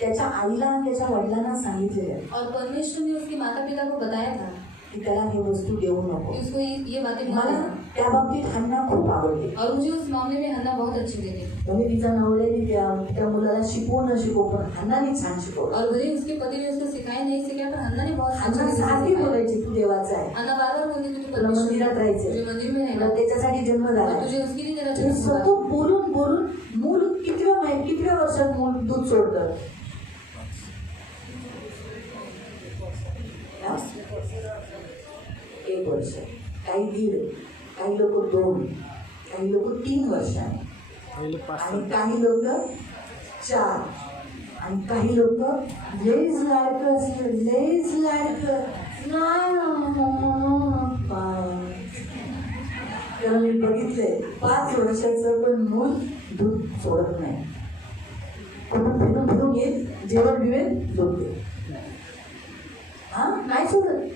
त्याच्या आईला आणि त्याच्या वडिलांना सांगितलेलं आहे, और परमेश्वर ने उसके माता पिता को बताया था की त्याला हे वस्तू देऊ नको. कि उसको ये बातें मत मला देना. त्या बाबतीत हन्ना खूप आवडते. और मुझे उस मामले में हन्ना बहुत अच्छी लगी. म्हणजे तिचा नवऱ्याने त्या मुलाला शिकवू न शिकवू पण हन्नाने छान शिकवलं. और भले उसके पति ने उसको सिखाया नहीं सिखाया पर हन्ना ने बहुत हन्ना अच्छी सारखी बोलायची तू देवाचा आहे, हन्ना बार बार बोलती तू तुला मंदिरात राहायचंय, तुझे मंदिर में तुला रहना त्याच्यासाठी जन्म और झाला. तुझे उसके लिए तेरा हे जन्म हुआ. सतत बोलून बोलून मूल कितव्या वर्षात मूल दूध सोडतं. हा? 1 वर्ष, काही 1.5, काही लोक 2, काही लोक 3 वर्षाने पहिले 5 आणि काही लोक 4 आणि काही लोक लयच लाडकं असतं, लयच लाडकं तर मी बघितलंय 5 वर्षाचं पण मूल दूध सोडत नाही. कुठून फिरून फिरून येईल, जेवण बिवेल, दूध दे. हा नाही सोडत.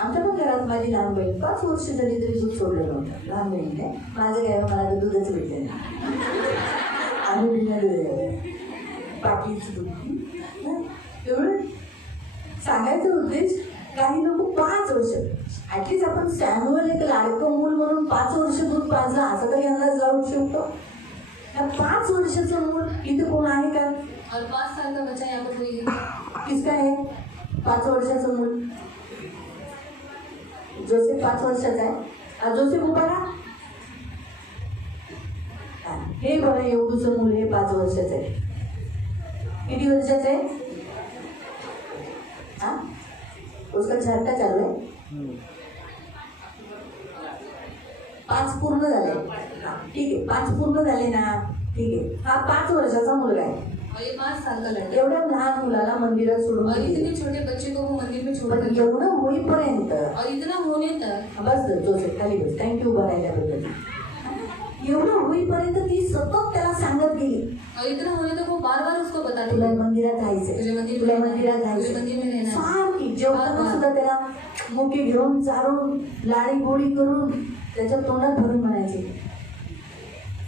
आमच्या पण घरात माझी लहान बहीण 5 वर्ष झाली तरी दूध सोडलं नव्हतं. लहान बहीण माझं काय, मला तर दूधच भेटलं नाही. आम्ही बिना बाकीच दूध एवढं सांगायचा उद्देश, काही लोक 5 वर्ष, ॲटलीस्ट आपण सॅम्युअल एक लाडकं मूल म्हणून 5 वर्ष दूध पाजलं असं तरी अंदाज लावू शकतो. या 5 वर्षाचं मूल इथे कोण आहे का? और 5 साल का बच्चा यहाँ पर कोई है. किसका आहे 5 वर्षाचं मूल? जोसेफ 5 वर्षाचा आहे. जोसेफ उभा राहा. हे बघा एवढूचं मूल हे 5 वर्षाचं आहे. किती वर्षाचं आहे? हा उसका झटका चालू आहे. 5 पूर्ण झाले. हा ठीक आहे, 5 पूर्ण झाले ना, ठीक आहे. हा 5 वर्षाचा मुलगा आहे. और ये 5 साल का लड़का. एवढ्या लहान मुलाला मंदिरात सोडून और दिले. इतने छोटे बच्चे को वो मंदिर में छोड़ पण कर एवढं होईपर्यंत और इतना होने तक बस जोसेफ खाली बस, थँक्यू उभं राहिल्याबद्दल. एवढं होईपर्यंत ती सतत त्याला सांगत गेली, और इतना होने तक वो बार बार उसको बताती तुला थी. मंदिरात राहायचंय, तुझे मंदिर तुला में मंदिरात रहना है, तुझे राहायचंय. मंदिर में रहना है. सारखी जेवताना सुद्धा त्याला मुके घेऊन चारून लाडी गोडी करून त्याच्या तोंडात भरून म्हणायचे,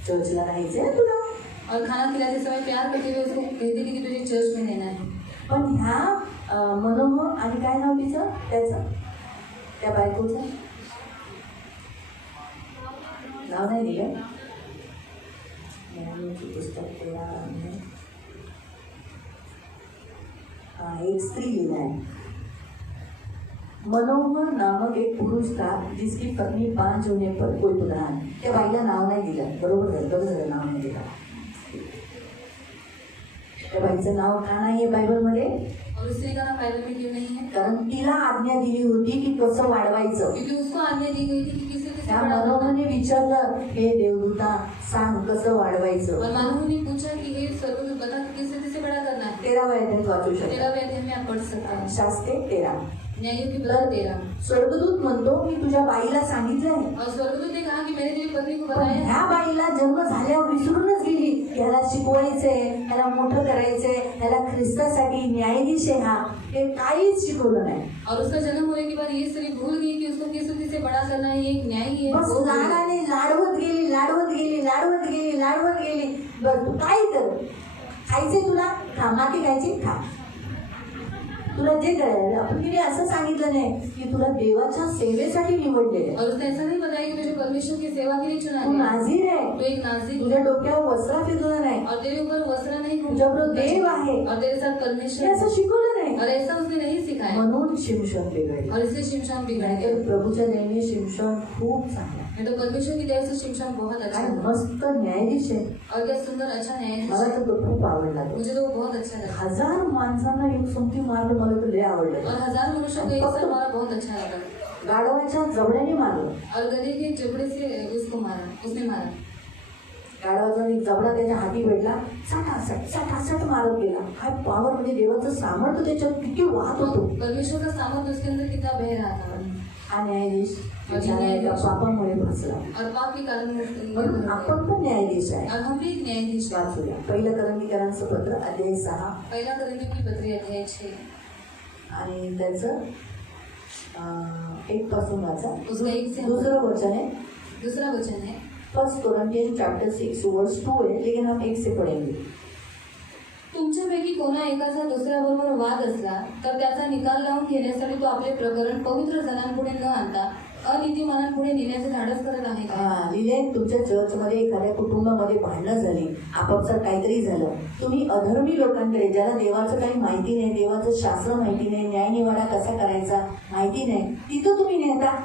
चर्चला राहायचंय तुला. और खाना खिलाते समय प्यार करते हुए उसको कहती थी कि तुझे चर्च में रहना है. पण ह्या मनोहर आणि काय नाव तिचं त्याचं, त्या बायकोचं नाव नाही दिलं. पुस्तक एक स्त्री लिहिला है. मनोहर नामक एक पुरुष था जिसकी पत्नी बांझ होने पर कोई पुतला नहीं. त्या बाईला नाव नाही दिलं. बरोबर झालं नाव नाही दिलं. त्या बाईचं नाव का नाही आहे बायबलमध्ये? और उस स्त्री का नाम बाइबल में क्यों नहीं है? कारण तिला आज्ञा दिली होती की कसं वाढवायचं. क्योंकि उसको आज्ञा दी गई थी कि किसे किसे त्या बड़ा करना. मनोहरने विचारलं, हे देवदूता सांग कसं वाढवायचं. और मानव ने पूछा कि हे स्वर्गदूत बता कि किसे किसे बड़ा करना है. 13 अध्याय वाचू शकतो. 13वें अध्याय में आप पढ़ सकते हैं. शास्त्रे 13. न्यायों की पुस्तक 13. स्वर्गदूत म्हणतो मी तुझ्या बाईला सांगितलंय. और स्वर्गदूत ने कहा कि मैंने तेरी पत्नी को पण बताया. ह्या बाईला जन्म झाल्यावर विसरूनच गेली. ह्याला शिकवायचंय, ह्याला मोठं करायचंय, ह्याला ख्रिस्तासाठी न्यायाधीश आहे हा, हे काहीच शिकवलं नाही. और उसका जन्म होने के बाद ये स्त्री भूल गई कि उसको किस किसे बड़ा करना है. ये एक न्यायी है. बस वो भूल गई. लाडाने लाडवत गेली, लाडवत गेली, लाडवत गेली, लाडवत गेली. बस तू काय कर, खायचे तुला खा, माती खायची खा, तुला जे करायला. आपण तिने असं सांगितलं नाही की तुला देवाच्या सेवेसाठी निवडलेलं. और उसने ऐसा नहीं बताया कि तुझे परमेश्वर की सेवा के लिए चुना तू है. नाझीर आहे, तू एक नाज़ीर तुझ्या है. डोक्यावर वस्त्र फिरलं नाही, और तेरे ऊपर वस्त्र नहीं तुझ्याबरोबर देव आहे, और तेरे साथ हे परमेश्वर असं है. शिकवलं नाही. और ऐसा उसने नहीं सिखाया. म्हणून शिमशोन बिघडला. और इससे शिमशोन बिगड़ नाहीतर गया. प्रभूच्या दयेने शिमशोन खूप चांगला, नहीं तो परमेश्वर की दया से शिमशोन बहुत अच्छा काय था. मस्त न्यायाधीश आहे. और क्या सुंदर अच्छा न्यायाधीश मला है. तर तो खूप आवडला. तो मुझे तो वो बहुत अच्छा लगा. 1000 माणसांना एक सोंगटी मारलं, मला तर लय आवडलं. और 1000 मनुष्यों को एक साथ मारा बहुत अच्छा लगा. गाढवाच्या जबड्याने मारलं. और गधे के जबड़े से उसको मारा. उसने मारा. गाढवाचा एक जबडा त्याच्या हाती भेटला, सटासट सटासट मारत गेला. काय पॉवर, म्हणजे देवाचं सामर्थ्य त्याच्यात किती वाहत होतो. परमेश्वर का सामर्थ्य उसके अंदर कितना बह रहा था. हा न्यायाधीश आणि बिचारा एका न्यायाधीश पापामुळे फसला. और पाप के कारण म्हणून आपण पण न्यायाधीश आहे. और हम भी एक न्यायाधीश हैं. वाचूया पहिलं करंदीकरांचं पत्र अध्याय 6 पहिला करंदियों की पत्री अध्याय 6 आणि त्याचं 1 पासून वाचा. उसका 1 से दुसरं वचन आहे दूसरा वचन है 1 कोरिन्थियंस चैप्टर 6 वर्स 2 है, लेकिन हम 1 से पढ़ेंगे. तो तुमच्यापैकी कोणा एकाचा दुसऱ्याबरोबर वाद असला तर त्याचा निकाल लावून घेण्यासाठी तो आपले प्रकरण पवित्र जनांपुढे न आणता अनीतिमानांपुढे नेण्याचे धाडस करत आहे का? लिहिले तुमच्या चर्चमध्ये एखाद्या कुटुंबामध्ये भांडणं झाली, आपापसात काहीतरी झालं, तुम्ही अधर्मी लोकांकडे, ज्याला देवाचं काही माहिती नाही, देवाचं शास्त्र माहिती नाही, न्यायनिवाडा कसा करायचा माहिती नाही, तिथं तुम्ही नेता.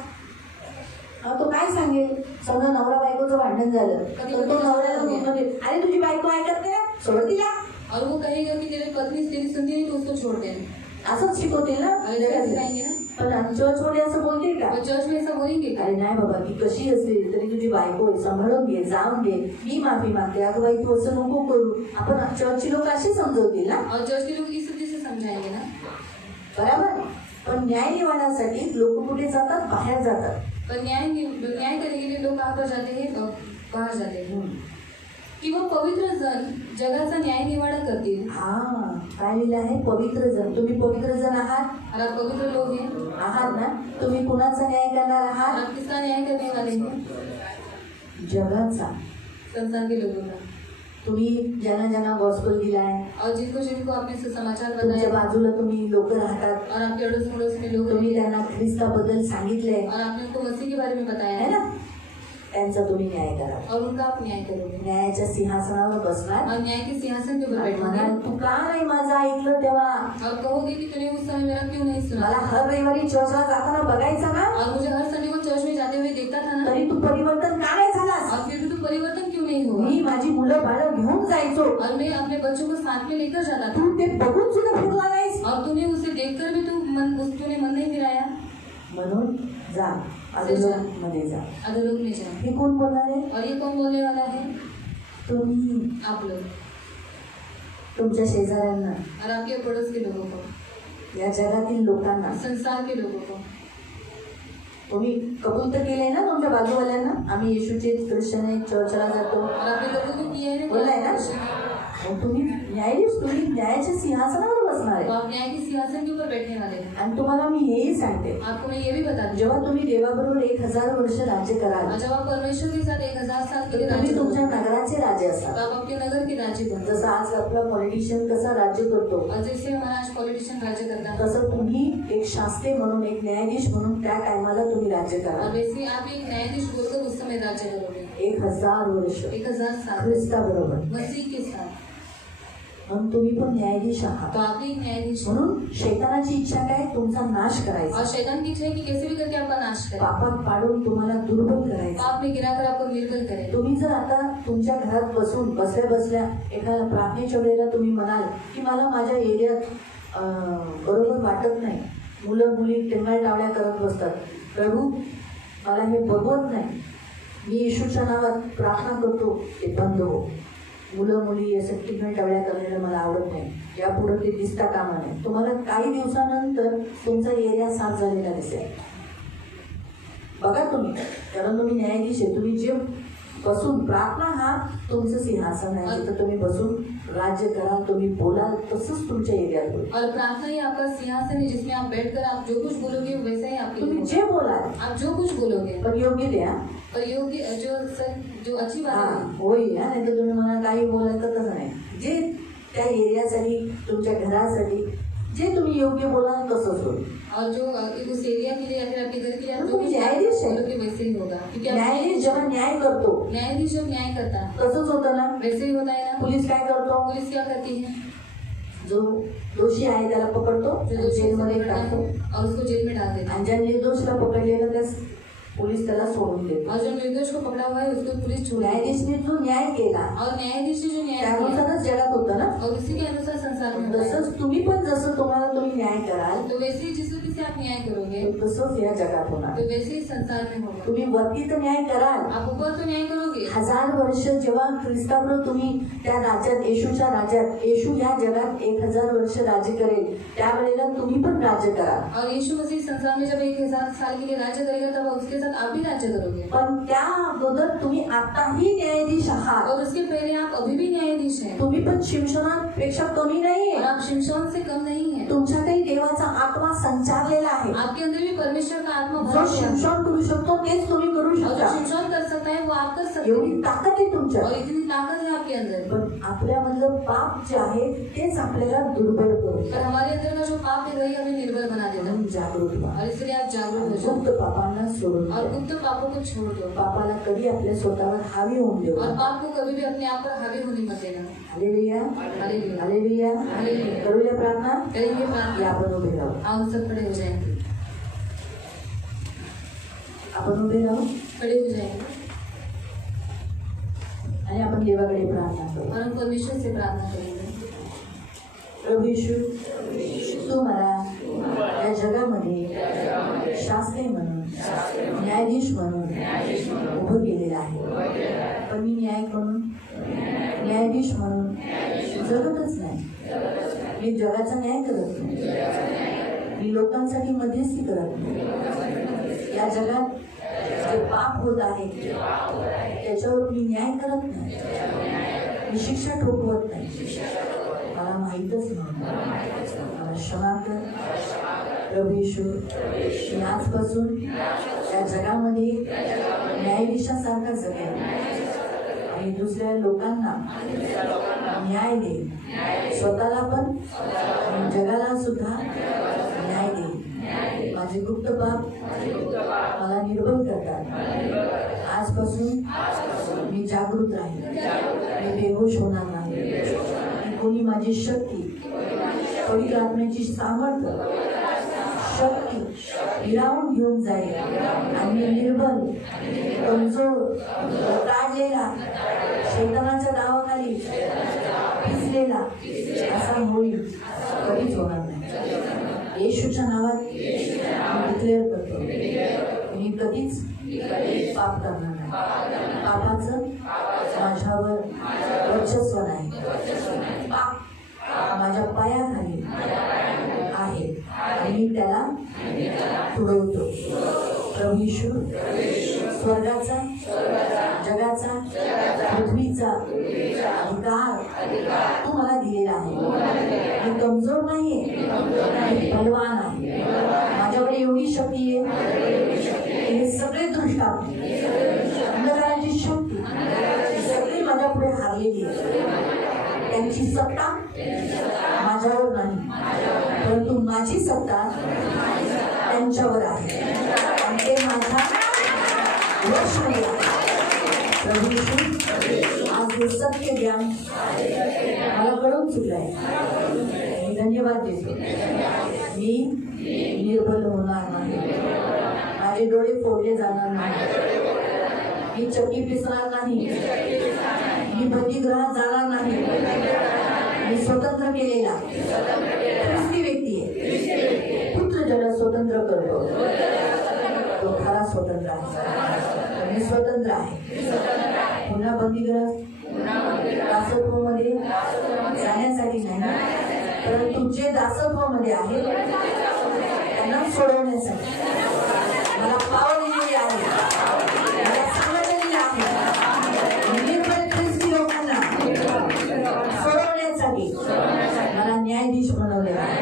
तो काय सांगेल? समजा नवरा बायकोचं भांडण झालं तर तो नवऱ्याला म्हणतो, अरे तुझी बायको ऐकत नाही, सोड तिला. और वो कहेगा कि तेरी पत्नी तेरी सुनती नहीं तो उसको छोड़ दे. असंच शिकवतील ना सिखाएंगे ना. पण चर्चमध्ये असं बोलतील का? वो चर्च में ऐसा बोलेंगे का? अरे नाही बाबा, ती कशी असेल तरी तुझी बायको आहे, सांभाळून घे, जाऊन घे, मी माफी मागते, अगं बाई तू असं नको करू. आपण चर्चची लोक असे समजवतील ना, और चर्च के लोग इस वजह से समझाएंगे ना. बरोबर. पण न्याय निवाडण्यासाठी लोक कुठे जातात? बाहेर जातात. पर न्याय करने के लिए लोग कहाँ पर जाते हैं? बाहर जाते हैं. किंवा पवित्र जन जगाचा न्याय निवाडा करतील. हा, काय लिहिलं आहे? पवित्र जन. तुम्ही पवित्र जन आहात? और आप पवित्र लोग हैं. आहात ना? तुम्ही कुणाचा न्याय करणार और आहात? आप किसका न्याय करने वाले हैं? जगाचा. संसार के लोगों का. तुम्ही ज्यांना ज्यांना गॉस्पेल दिलाय, और जिनको जिनको आपने सुसमाचार तुमच्या बताया बाजूला तुम्ही लोक राहतात, और आपके अड़ोस पड़ोस में लोग तुम्ही हैं त्यांना ख्रिस्ताबद्दल सांगितलंय, और आपने उनको मसीह के बारे में बताया है है ना, त्यांचा तुम्ही न्याय करा. और उनका आप न्याय करोगे न्यायाच्या सिंहासनावर बसणार और न्याय के सिंहासन के ऊपर आणि बैठोगे म्हणाल, तू का नाही माझं ऐकलं तेव्हा? और कहोगे कि तूने उस समय मेरा क्यों नहीं सुना मला हर रविवारी चर्चला जाताना बघायचा ना, और मुझे हर संडे को चर्च में जाते हुए देखता था ना, तरी तू परिवर्तन का नाही झालास? और फिर भी तू परिवर्तन क्यों नहीं हुआ? मी माझी मुलं बाळं घेऊन जायचो, और मैं अपने बच्चों को साथ में लेकर जाता था तू ते बघून सुद्धा फिरला नाहीस. और तूने उसे देखकर भी तूने मन नहीं फिराया. म्हणून जा, अधोलोक मध्ये जा. अधोलोक में जा. हे कोण बोलणार आहे? और ये कौन बोलने वाला है? तुम्ही आप लोग तुमच्या शेजाऱ्यांना, और आपके पड़ोस के लोगों को, या जगातील लोकांना संसार के लोगों को. तुम्ही कबूल तर केलंय ना तुमच्या बाजूवाल्यांना, आम्ही येशूचे ख्रिश्चन आहे, चर्चला जातो, और आपने लोगों को किया है ना. बोललाय ना? मग तुम्ही न्यायाधीश, तुम्ही न्यायाच्या सिंहासनावर बसणार तो आहे. आप न्याय के सिंहासन के ऊपर बैठने वाले हैं. आणि तुम्हाला मी हेही सांगते, आपको मैं ये भी बता दूं, जेव्हा तुम्ही देवाबरोबर 1000 वर्ष राज्य कराल, और जब आप परमेश्वर के साथ 1000 साल के लिए तर राज्य तुम्ही तुमच्या करोगे, नगराचे राजे तो असाल. आप अपने नगर के राज्य बनो. जसं आज आपला पॉलिटिशियन कसा राज्य करतो, और जैसे हमारा आज पॉलिटिशियन राज्य करता है, तसं तुम्ही एक शास्त्री म्हणून, एक न्यायाधीश म्हणून त्या टायमाला तुम्ही राज्य और करा. वैसे आप एक न्यायाधीश बोलकर उस समय राज्य करोगे. 1000 वर्ष 1000 साल ख्रिस्ताबरोबर. मसीह के साथ. म्हणून तुम्ही पण न्यायाधीश तो आहात. आप भी एक न्यायाधीश हो. म्हणून शैतानाची इच्छा काय? तुमचा नाश करायचा, और शैतान की इच्छा है कि कैसे भी करके आपका नाश करे, पापात पाडून तुम्हाला दुर्बल करायचं. पाप में गिराकर आपको निर्बल करे. तुम्ही जर आता तुमच्या घरात बसून बसल्या बसल्या एखाद्या प्रार्थनेच्या वेळेला तुम्ही म्हणाल की मला माझ्या एरियात बरोबर वाटत नाही, मुलं मुली टेंगाळ टावळ्या करत बसतात, प्रभू मला हे बघवत नाही, मी येशूच्या नावात प्रार्थना करतो, ते बंद हो. मुलं मुली असं टिंगळ टावळ्या करण्याला मला आवडत नाही, यापुढे ते दिसता कामा नये. तुम्हाला काही दिवसानंतर तुमचा एरिया साफ झालेला दिसेल. बघा तुम्ही, कारण तुम्ही न्यायाधीश आहे. तुम्ही जे बसून, प्रार्थना हा तुमचं सिंहासन आहे, जिथं तुम्ही बसून राज्य कराल, तुम्ही बोलाल, तसंच तुमच्या एरियात होईल. और प्रार्थना ही आपका सिंहासन है जिसमें आप बैठकर आप जो कुछ बोलोगे वैसा ही आपके लिए तुम्ही होगा. जे बोलाल आप जो कुछ बोलोगे पण योग्य द्या. और योग्य जो अच्छी बात हा, है, होईल. नाही तर तुम्ही मला काही बोलायचं तसं नाही. जे त्या एरियासाठी, तुमच्या घरासाठी जे तुम्ही योग्य बोलाल तसंच होईल. और जो उस एरिया के लिए या फिर आपके घर के लिए आप जो तुम कुछ न्यायाधीश है. बोलोगे वैसे ही होगा. क्योंकि आप न्यायाधीश जेव्हा न्याय करतो न्यायाधीश जब न्याय करता है तसंच होतं ना. वैसे ही होता है ना. पोलीस काय करतो? पुलिस क्या करती है? जो दोषी आहे त्याला पकडतो, जो दोषी को जेलमध्ये पकड़ता टाकतो, है और उसको जेल में डाल देता है. आणि ज्या निर्दोषला पकडलेलं त्यास पोलीस त्याला सोडून देतो. और जो निर्दोष को पकड़ा हुआ है उसको पुलिस छोड़ देती है. न्यायाधीशने जो न्याय केला और न्यायाधीश ने जो न्याय किया त्यानुसारच जगात होतं ना. और उसी के अनुसार संसार में होता है. तसंच तुम्ही पण जसं तुम्हाला तुम्ही न्याय कराल, तो वैसे ही जिस रीति से आप न्याय करोगे तसंच या जगात होणार. तो वैसे ही संसार में होगा. तुम्ही वरती तर न्याय कराल. आप ऊपर तो न्याय करोगे. 1000 वर्ष जेव्हा ख्रिस्ताबरोबर तुम्ही त्या राज्यात, येशूच्या राज्यात, येशू या जगात 1000 वर्ष राज्य करेल, त्यावेळेला तुम्ही पण राज्य कराल. और यीशु मसीह संसार में जब 1000 साल के लिए राज्य करेगा तब उसके साथ आप भी राज्य करोगे. पण त्या अगोदर तुम्ही आताही न्यायाधीश आहात. और उसके पहले आप अभी भी न्यायाधीश हैं. तुम्ही पण शिमशोनापेक्षा कमी नाहीये. और आप शिमशोन से कम नहीं हैं. तुमच्यातही देवाचा आत्मा संचारलेला आहे. आपके अंदर भी परमेश्वर परमेश्वर का आत्मा जो भरा हुआ है। शिमशॉन करू शकतो तेच तुम्ही करू और जो शकता. शिमशोन कर सकता है वो आप कर सकते एवढी हैं ताकद आहे तुमच्यात. और इतनी ताकत है आपके अंदर. पण आपल्यामधलं पाप जे आहे तेच आपल्याला दुर्बल पर करतं. हमारे अंदर का जो पाप है वही हमें निर्बल बना देता म्हणून है. जागृत व्हा. और इसलिए आप जागरूक हो जाओ गुप्त पापांना सोडून और द्या. गुप्त पापों को छोड़ दो पापाला कधी आपल्या स्वतःवर हावी होऊन देऊ और नका. पाप को कभी भी अपने आप पर हावी होने मत देना. Hallelujah, hallelujah. हालेलुया. हालेलुया. करूया प्रार्थना. करेंगे या प्रार्थना. आपण उभे राहू. आओ सब खड़े हो जाएंगे. आपण उभे राहू खड़े हो जाएंगे आणि आपण देवाकडे प्रार्थना करू. और हम परमेश्वर से प्रार्थना करेंगे. प्रभू येशू, तू मला या जगामध्ये शास्त्री म्हणून, न्यायाधीश म्हणून उभं केलेलं आहे. पण मी न्यायाधीश म्हणून जगतच नाही. मी जगाचा न्याय करत नाही. मी लोकांसाठी मध्यस्थी करत नाही. या जगात जे पाप होत आहे त्याच्यावर मी न्याय करत नाही. मी शिक्षा ठोकवत नाही. मला माहीतच नव्हतं. मला क्षमा कर प्रभू येशू. मी आजपासून या जगामध्ये न्यायाधीशासारखा जगेन आणि दुसऱ्या लोकांना न्याय देईन. स्वतःला पण आणि जगाला सुद्धा न्याय देईन. माझे गुप्त पाप मला निर्बल करतात. आजपासून मी जागृत राहील. मी बेहोश होणार नाही. कोणी माझी शक्ती, पवित्र आत्म्याची सामर्थ्य, शक्ती हिरावून घेऊन जाईल आणि मी निर्बल, कमजोर, ताडलेला, शैतानाच्या दावाखाली पिसलेला असा होईल कधीच होणार नाही. येशूच्या नावात मी डिक्लेअर करतो, मी कधीच पाप करणार नाही. पापाचं माझ्यावर वर्चस्व नाही. पाप माझ्या पायाखाली आहे आणि मी त्याला तुडवतो. प्रभू येशू, स्वर्गाचा, जगाचा, पृथ्वीचा अधिकार तू मला दिलेला आहे. मी कमजोर नाहीये, मी बलवान आहे. माझ्याकडे एवढी शक्ती आहे. हे सगळे दृष्ट अंधकाराची शक्ती सगळी माझ्या पुढे हारलेली आहे. त्यांची सत्ता माझ्यावर नाही, परंतु माझी सत्ता त्यांच्यावर आहे आणि ते माझ्या वशमध्ये आहे. प्रभू येशू, आज हे सत्य ज्ञान मला कळून चुकलं आहे. मी धन्यवाद देतो. मी निर्बल होणार नाही. माझे डोळे फोडले जाणार नाही. मी चक्की पिसणार नाही. मी बंदीगृहात जाणार नाही. मी स्वतंत्र केलेला ख्रिस्ती व्यक्ती आहे. पुत्र ज्याला स्वतंत्र करतो तो खरा स्वतंत्र आहे. मी स्वतंत्र आहे. पुन्हा बंदीगृहात दासत्वामध्ये जाण्यासाठी नाही, परंतु जे दासत्वामध्ये आहे त्यांना सोडवण्यासाठी मला पावर दिलेली आहे. मला सांगितलेली आहे. निर्बल ख्रिस्ती लोकांना सोडवण्यासाठी मला न्यायाधीश बनवलेला आहे.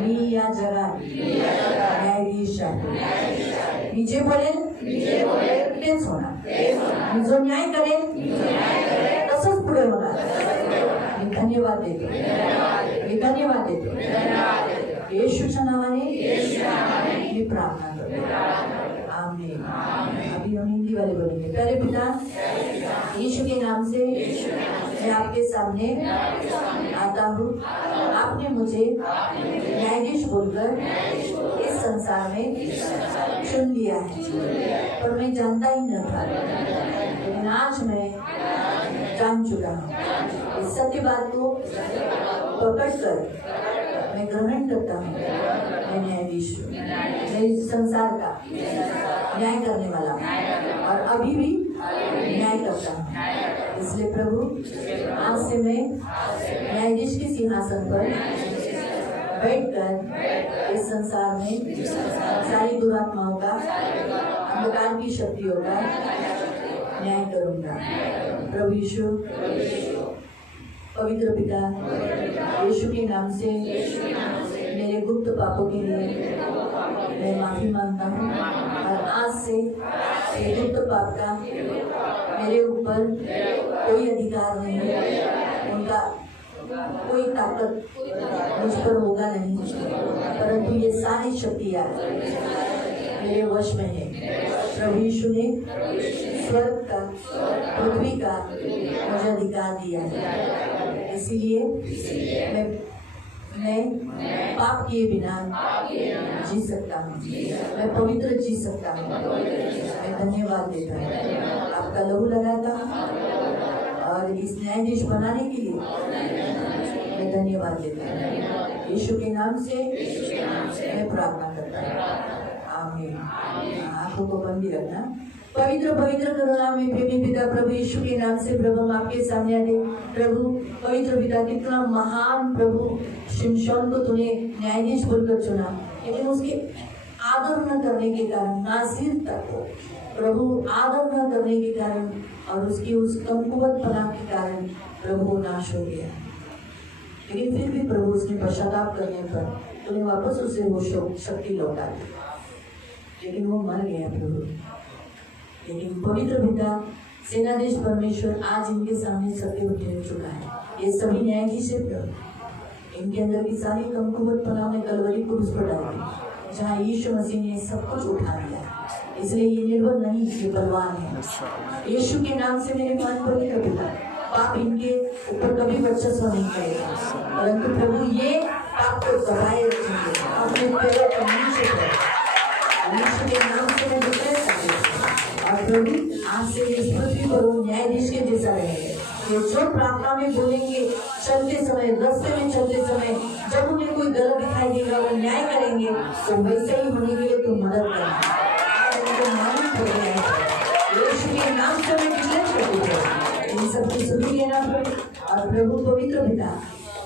मी या जगात न्यायाधीश आहे. मी जे बोलेन तेच होणार. मी जो न्याय करेन तसंच पुढे होणार. मी धन्यवाद देतो. मी धन्यवाद देतो. येशूच्या नावाने मी प्रार्थना करतो. आमीन. अभी हम हिंदी वाले बोलेंगे. प्यारे पिता, यीशु के नाम से मैं आपके सामने आता हूँ. आपने मुझे न्यायाधीश बोलकर इस संसार में चुन लिया है, पर मैं जानता ही न था. लेकिन आज मैं जान चुका हूँ. इस सत्य बात को पकड़कर मैं ग्रहण करता हूँ. मैं न्यायाधीश हूँ. मैं इस संसार का न्याय करने वाला हूँ और अभी भी न्याय करता हूँ. इसलिए प्रभु, आज से मैं न्यायाधीश के सिंहासन पर बैठकर इस संसार में सारी दुरात्माओं का, अंधकार की शक्तियों का न्याय करूँगा. प्रभु यीशु, पवित्र पिता, यीशु के नाम से मेरे गुप्त पापों के लिए मैं माफी मांगता हूँ और आज से गुप्त पाप का मेरे ऊपर कोई अधिकार नहीं, उनका कोई ताकत मुझ पर होगा नहीं, परंतु ये सारी शक्तियाँ मेरे वश में है। प्रभु यीशु ने स्वर्ग का, पृथ्वी का मुझे अधिकार दिया है, इसीलिए मैं पाप किए बिना जी सकता हूँ, मैं पवित्र जी सकता हूँ। मैं धन्यवाद देता हूँ, आपका लहू लगाता हूँ और इस न्यायाधीश बनाने के लिए मैं धन्यवाद देता हूँ। यीशु के नाम से मैं प्रार्थना करता हूँ, आमीन। आंखों को बंद भी रखना। पवित्र पवित्र करुणा में प्रेमी पिता प्रभु यीशु के नाम से प्रभु हम आपके सामने आते। प्रभु पवित्र पिता, कितना महान प्रभु शिमशोन को तूने न्यायाधीश बोलकर चुना, लेकिन उसके आदर न करने के कारण, नाज़ीर तक को प्रभु आदर न करने के कारण और उसकी उस कमकुवतपना के कारण प्रभु नाश हो गया। लेकिन फिर भी प्रभु उसने पश्चाताप करने पर तूने वापस उसे वो शक्ति लौटा दी, लेकिन वो मर गया प्रभु। लेकिन पवित्र पिता सेनाधीश परमेश्वर आज इनके सामने सत्य उठे चुका है। ये सभी न्यायाधीश है प्रभु, इनके अंदर की सारी कमकुवतपना में कलवरी क्रूस पर डाल दी, जहाँ यीशु मसीह ने सब कुछ उठा दिया। इसलिए ये निर्बल नहीं, ये बलवान है। यीशु के नाम से मेरे मान पवित्र पिता, पाप इनके ऊपर कभी वर्चस्व नहीं करेगा, परंतु प्रभु ये पाप को दबाए रखेंगे अपने पैरों पर नीचे कर। यीशु के नाम से मैं डिक्लेयर करती हूँ, और प्रभु आज से इस पृथ्वी पर वो न्यायाधीश के जैसा रहेंगे। ये जो प्रार्थना में बोलेंगे, चलते समय, रास्ते में चलते समय, जब उन्हें कोई गलत दिखाई देगा वो न्याय करेंगे, तो वैसे ही होने के लिए तुम मदद करना। यीशु के नाम से मैं डिक्लेयर करती हूँ, इन सबकी सुधि लेना और प्रभु पवित्र पिता,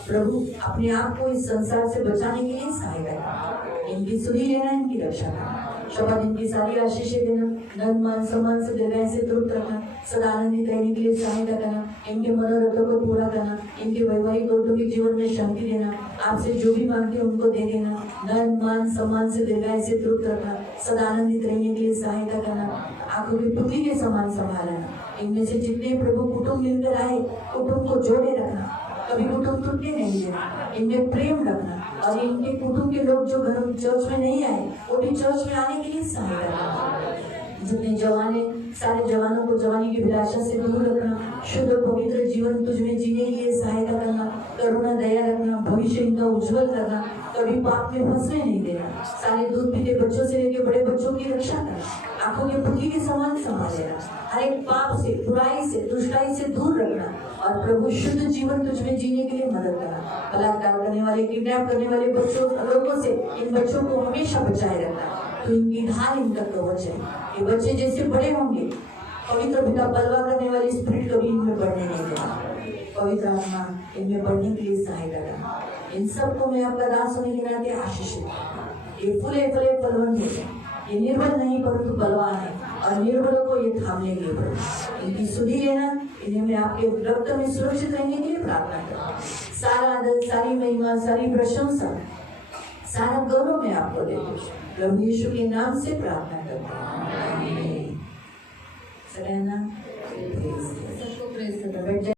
प्रभु अपने आप को इस संसार से बचाने के लिए सहायता करना, इनकी सुधि लेना, इनकी रक्षा करना, शब्द इनकी सारी आशीषें देना, धन मान सम्मान से दीर्घायु से तृप्त रखना, सदा आनंदित रहने के लिए सहायता करना, इनके मनोरथों को पूरा करना, इनके वैवाहिक कौटुंबिक जीवन में शांति देना, आपसे जो भी मांगते हैं उनको दे देना, धन मान सम्मान से दीर्घायु से तृप्त रखना, सदा आनंदित रहने के लिए सहायता करना, आंखों की पुतली के समान संभालना। इनमें से जितने प्रभु कुटुंब मिलकर आए, कुटुंब को जोड़े रखना, कभी कुटुंब टूटने नहीं देना, इनमें प्रेम रखना, और इनके कुटुंब के लोग जो घर चर्च में नहीं आए वो भी चर्च में आने के लिए सहायता करना। जितने जवान हैं, सारे जवानों को जवानी की विलासा से दूर रखना, शुद्ध और पवित्र जीवन तुझ में जीने के लिए सहायता करना, करुणा दया रखना, भविष्य इनका उज्जवल करना, कभी पाप में फंसने नहीं देना, सारे दूध पीते बच्चों से लेकर बड़े बच्चों की रक्षा करना, आंखों के पुतली के समान संभालेना, हर एक पाप से, बुराई से, दुष्टाई से दूर रखना, और प्रभु शुद्ध जीवन तुझ में जीने के लिए मदद करना। बलात्कार करने वाले, किडनैप करने वाले बच्चों, लोगों से इन बच्चों को हमेशा बचाए रखना, तो इनकी ढाल इनका कवच है। ये बच्चे जैसे बड़े होंगे, पवित्र पिता बलवा करने वाली स्पिरिट कभी इनमें बढ़ने नहीं देना, पवित्र आत्मा इनमें बढ़ने के लिए सहायता करना। इन सबको मैं आपका दास होने के नाते आशीषित करता। ये फूले फले फलवंत है, ये निर्बल नहीं परंतु बलवान है, और निर्बलों को ये थामने के लिए पड़े। इनकी सुधि लेना, इन्हें मैं आपके रक्त में सुरक्षित रहने के लिए प्रार्थना करता हूँ। सारा आदर, सारी महिमा, सारी प्रशंसा, सारा गौरव मैं आपको देता हूँ, प्रभु यीशु के नाम से प्रार्थना करता हूँ। सबको प्रेज करता हूँ।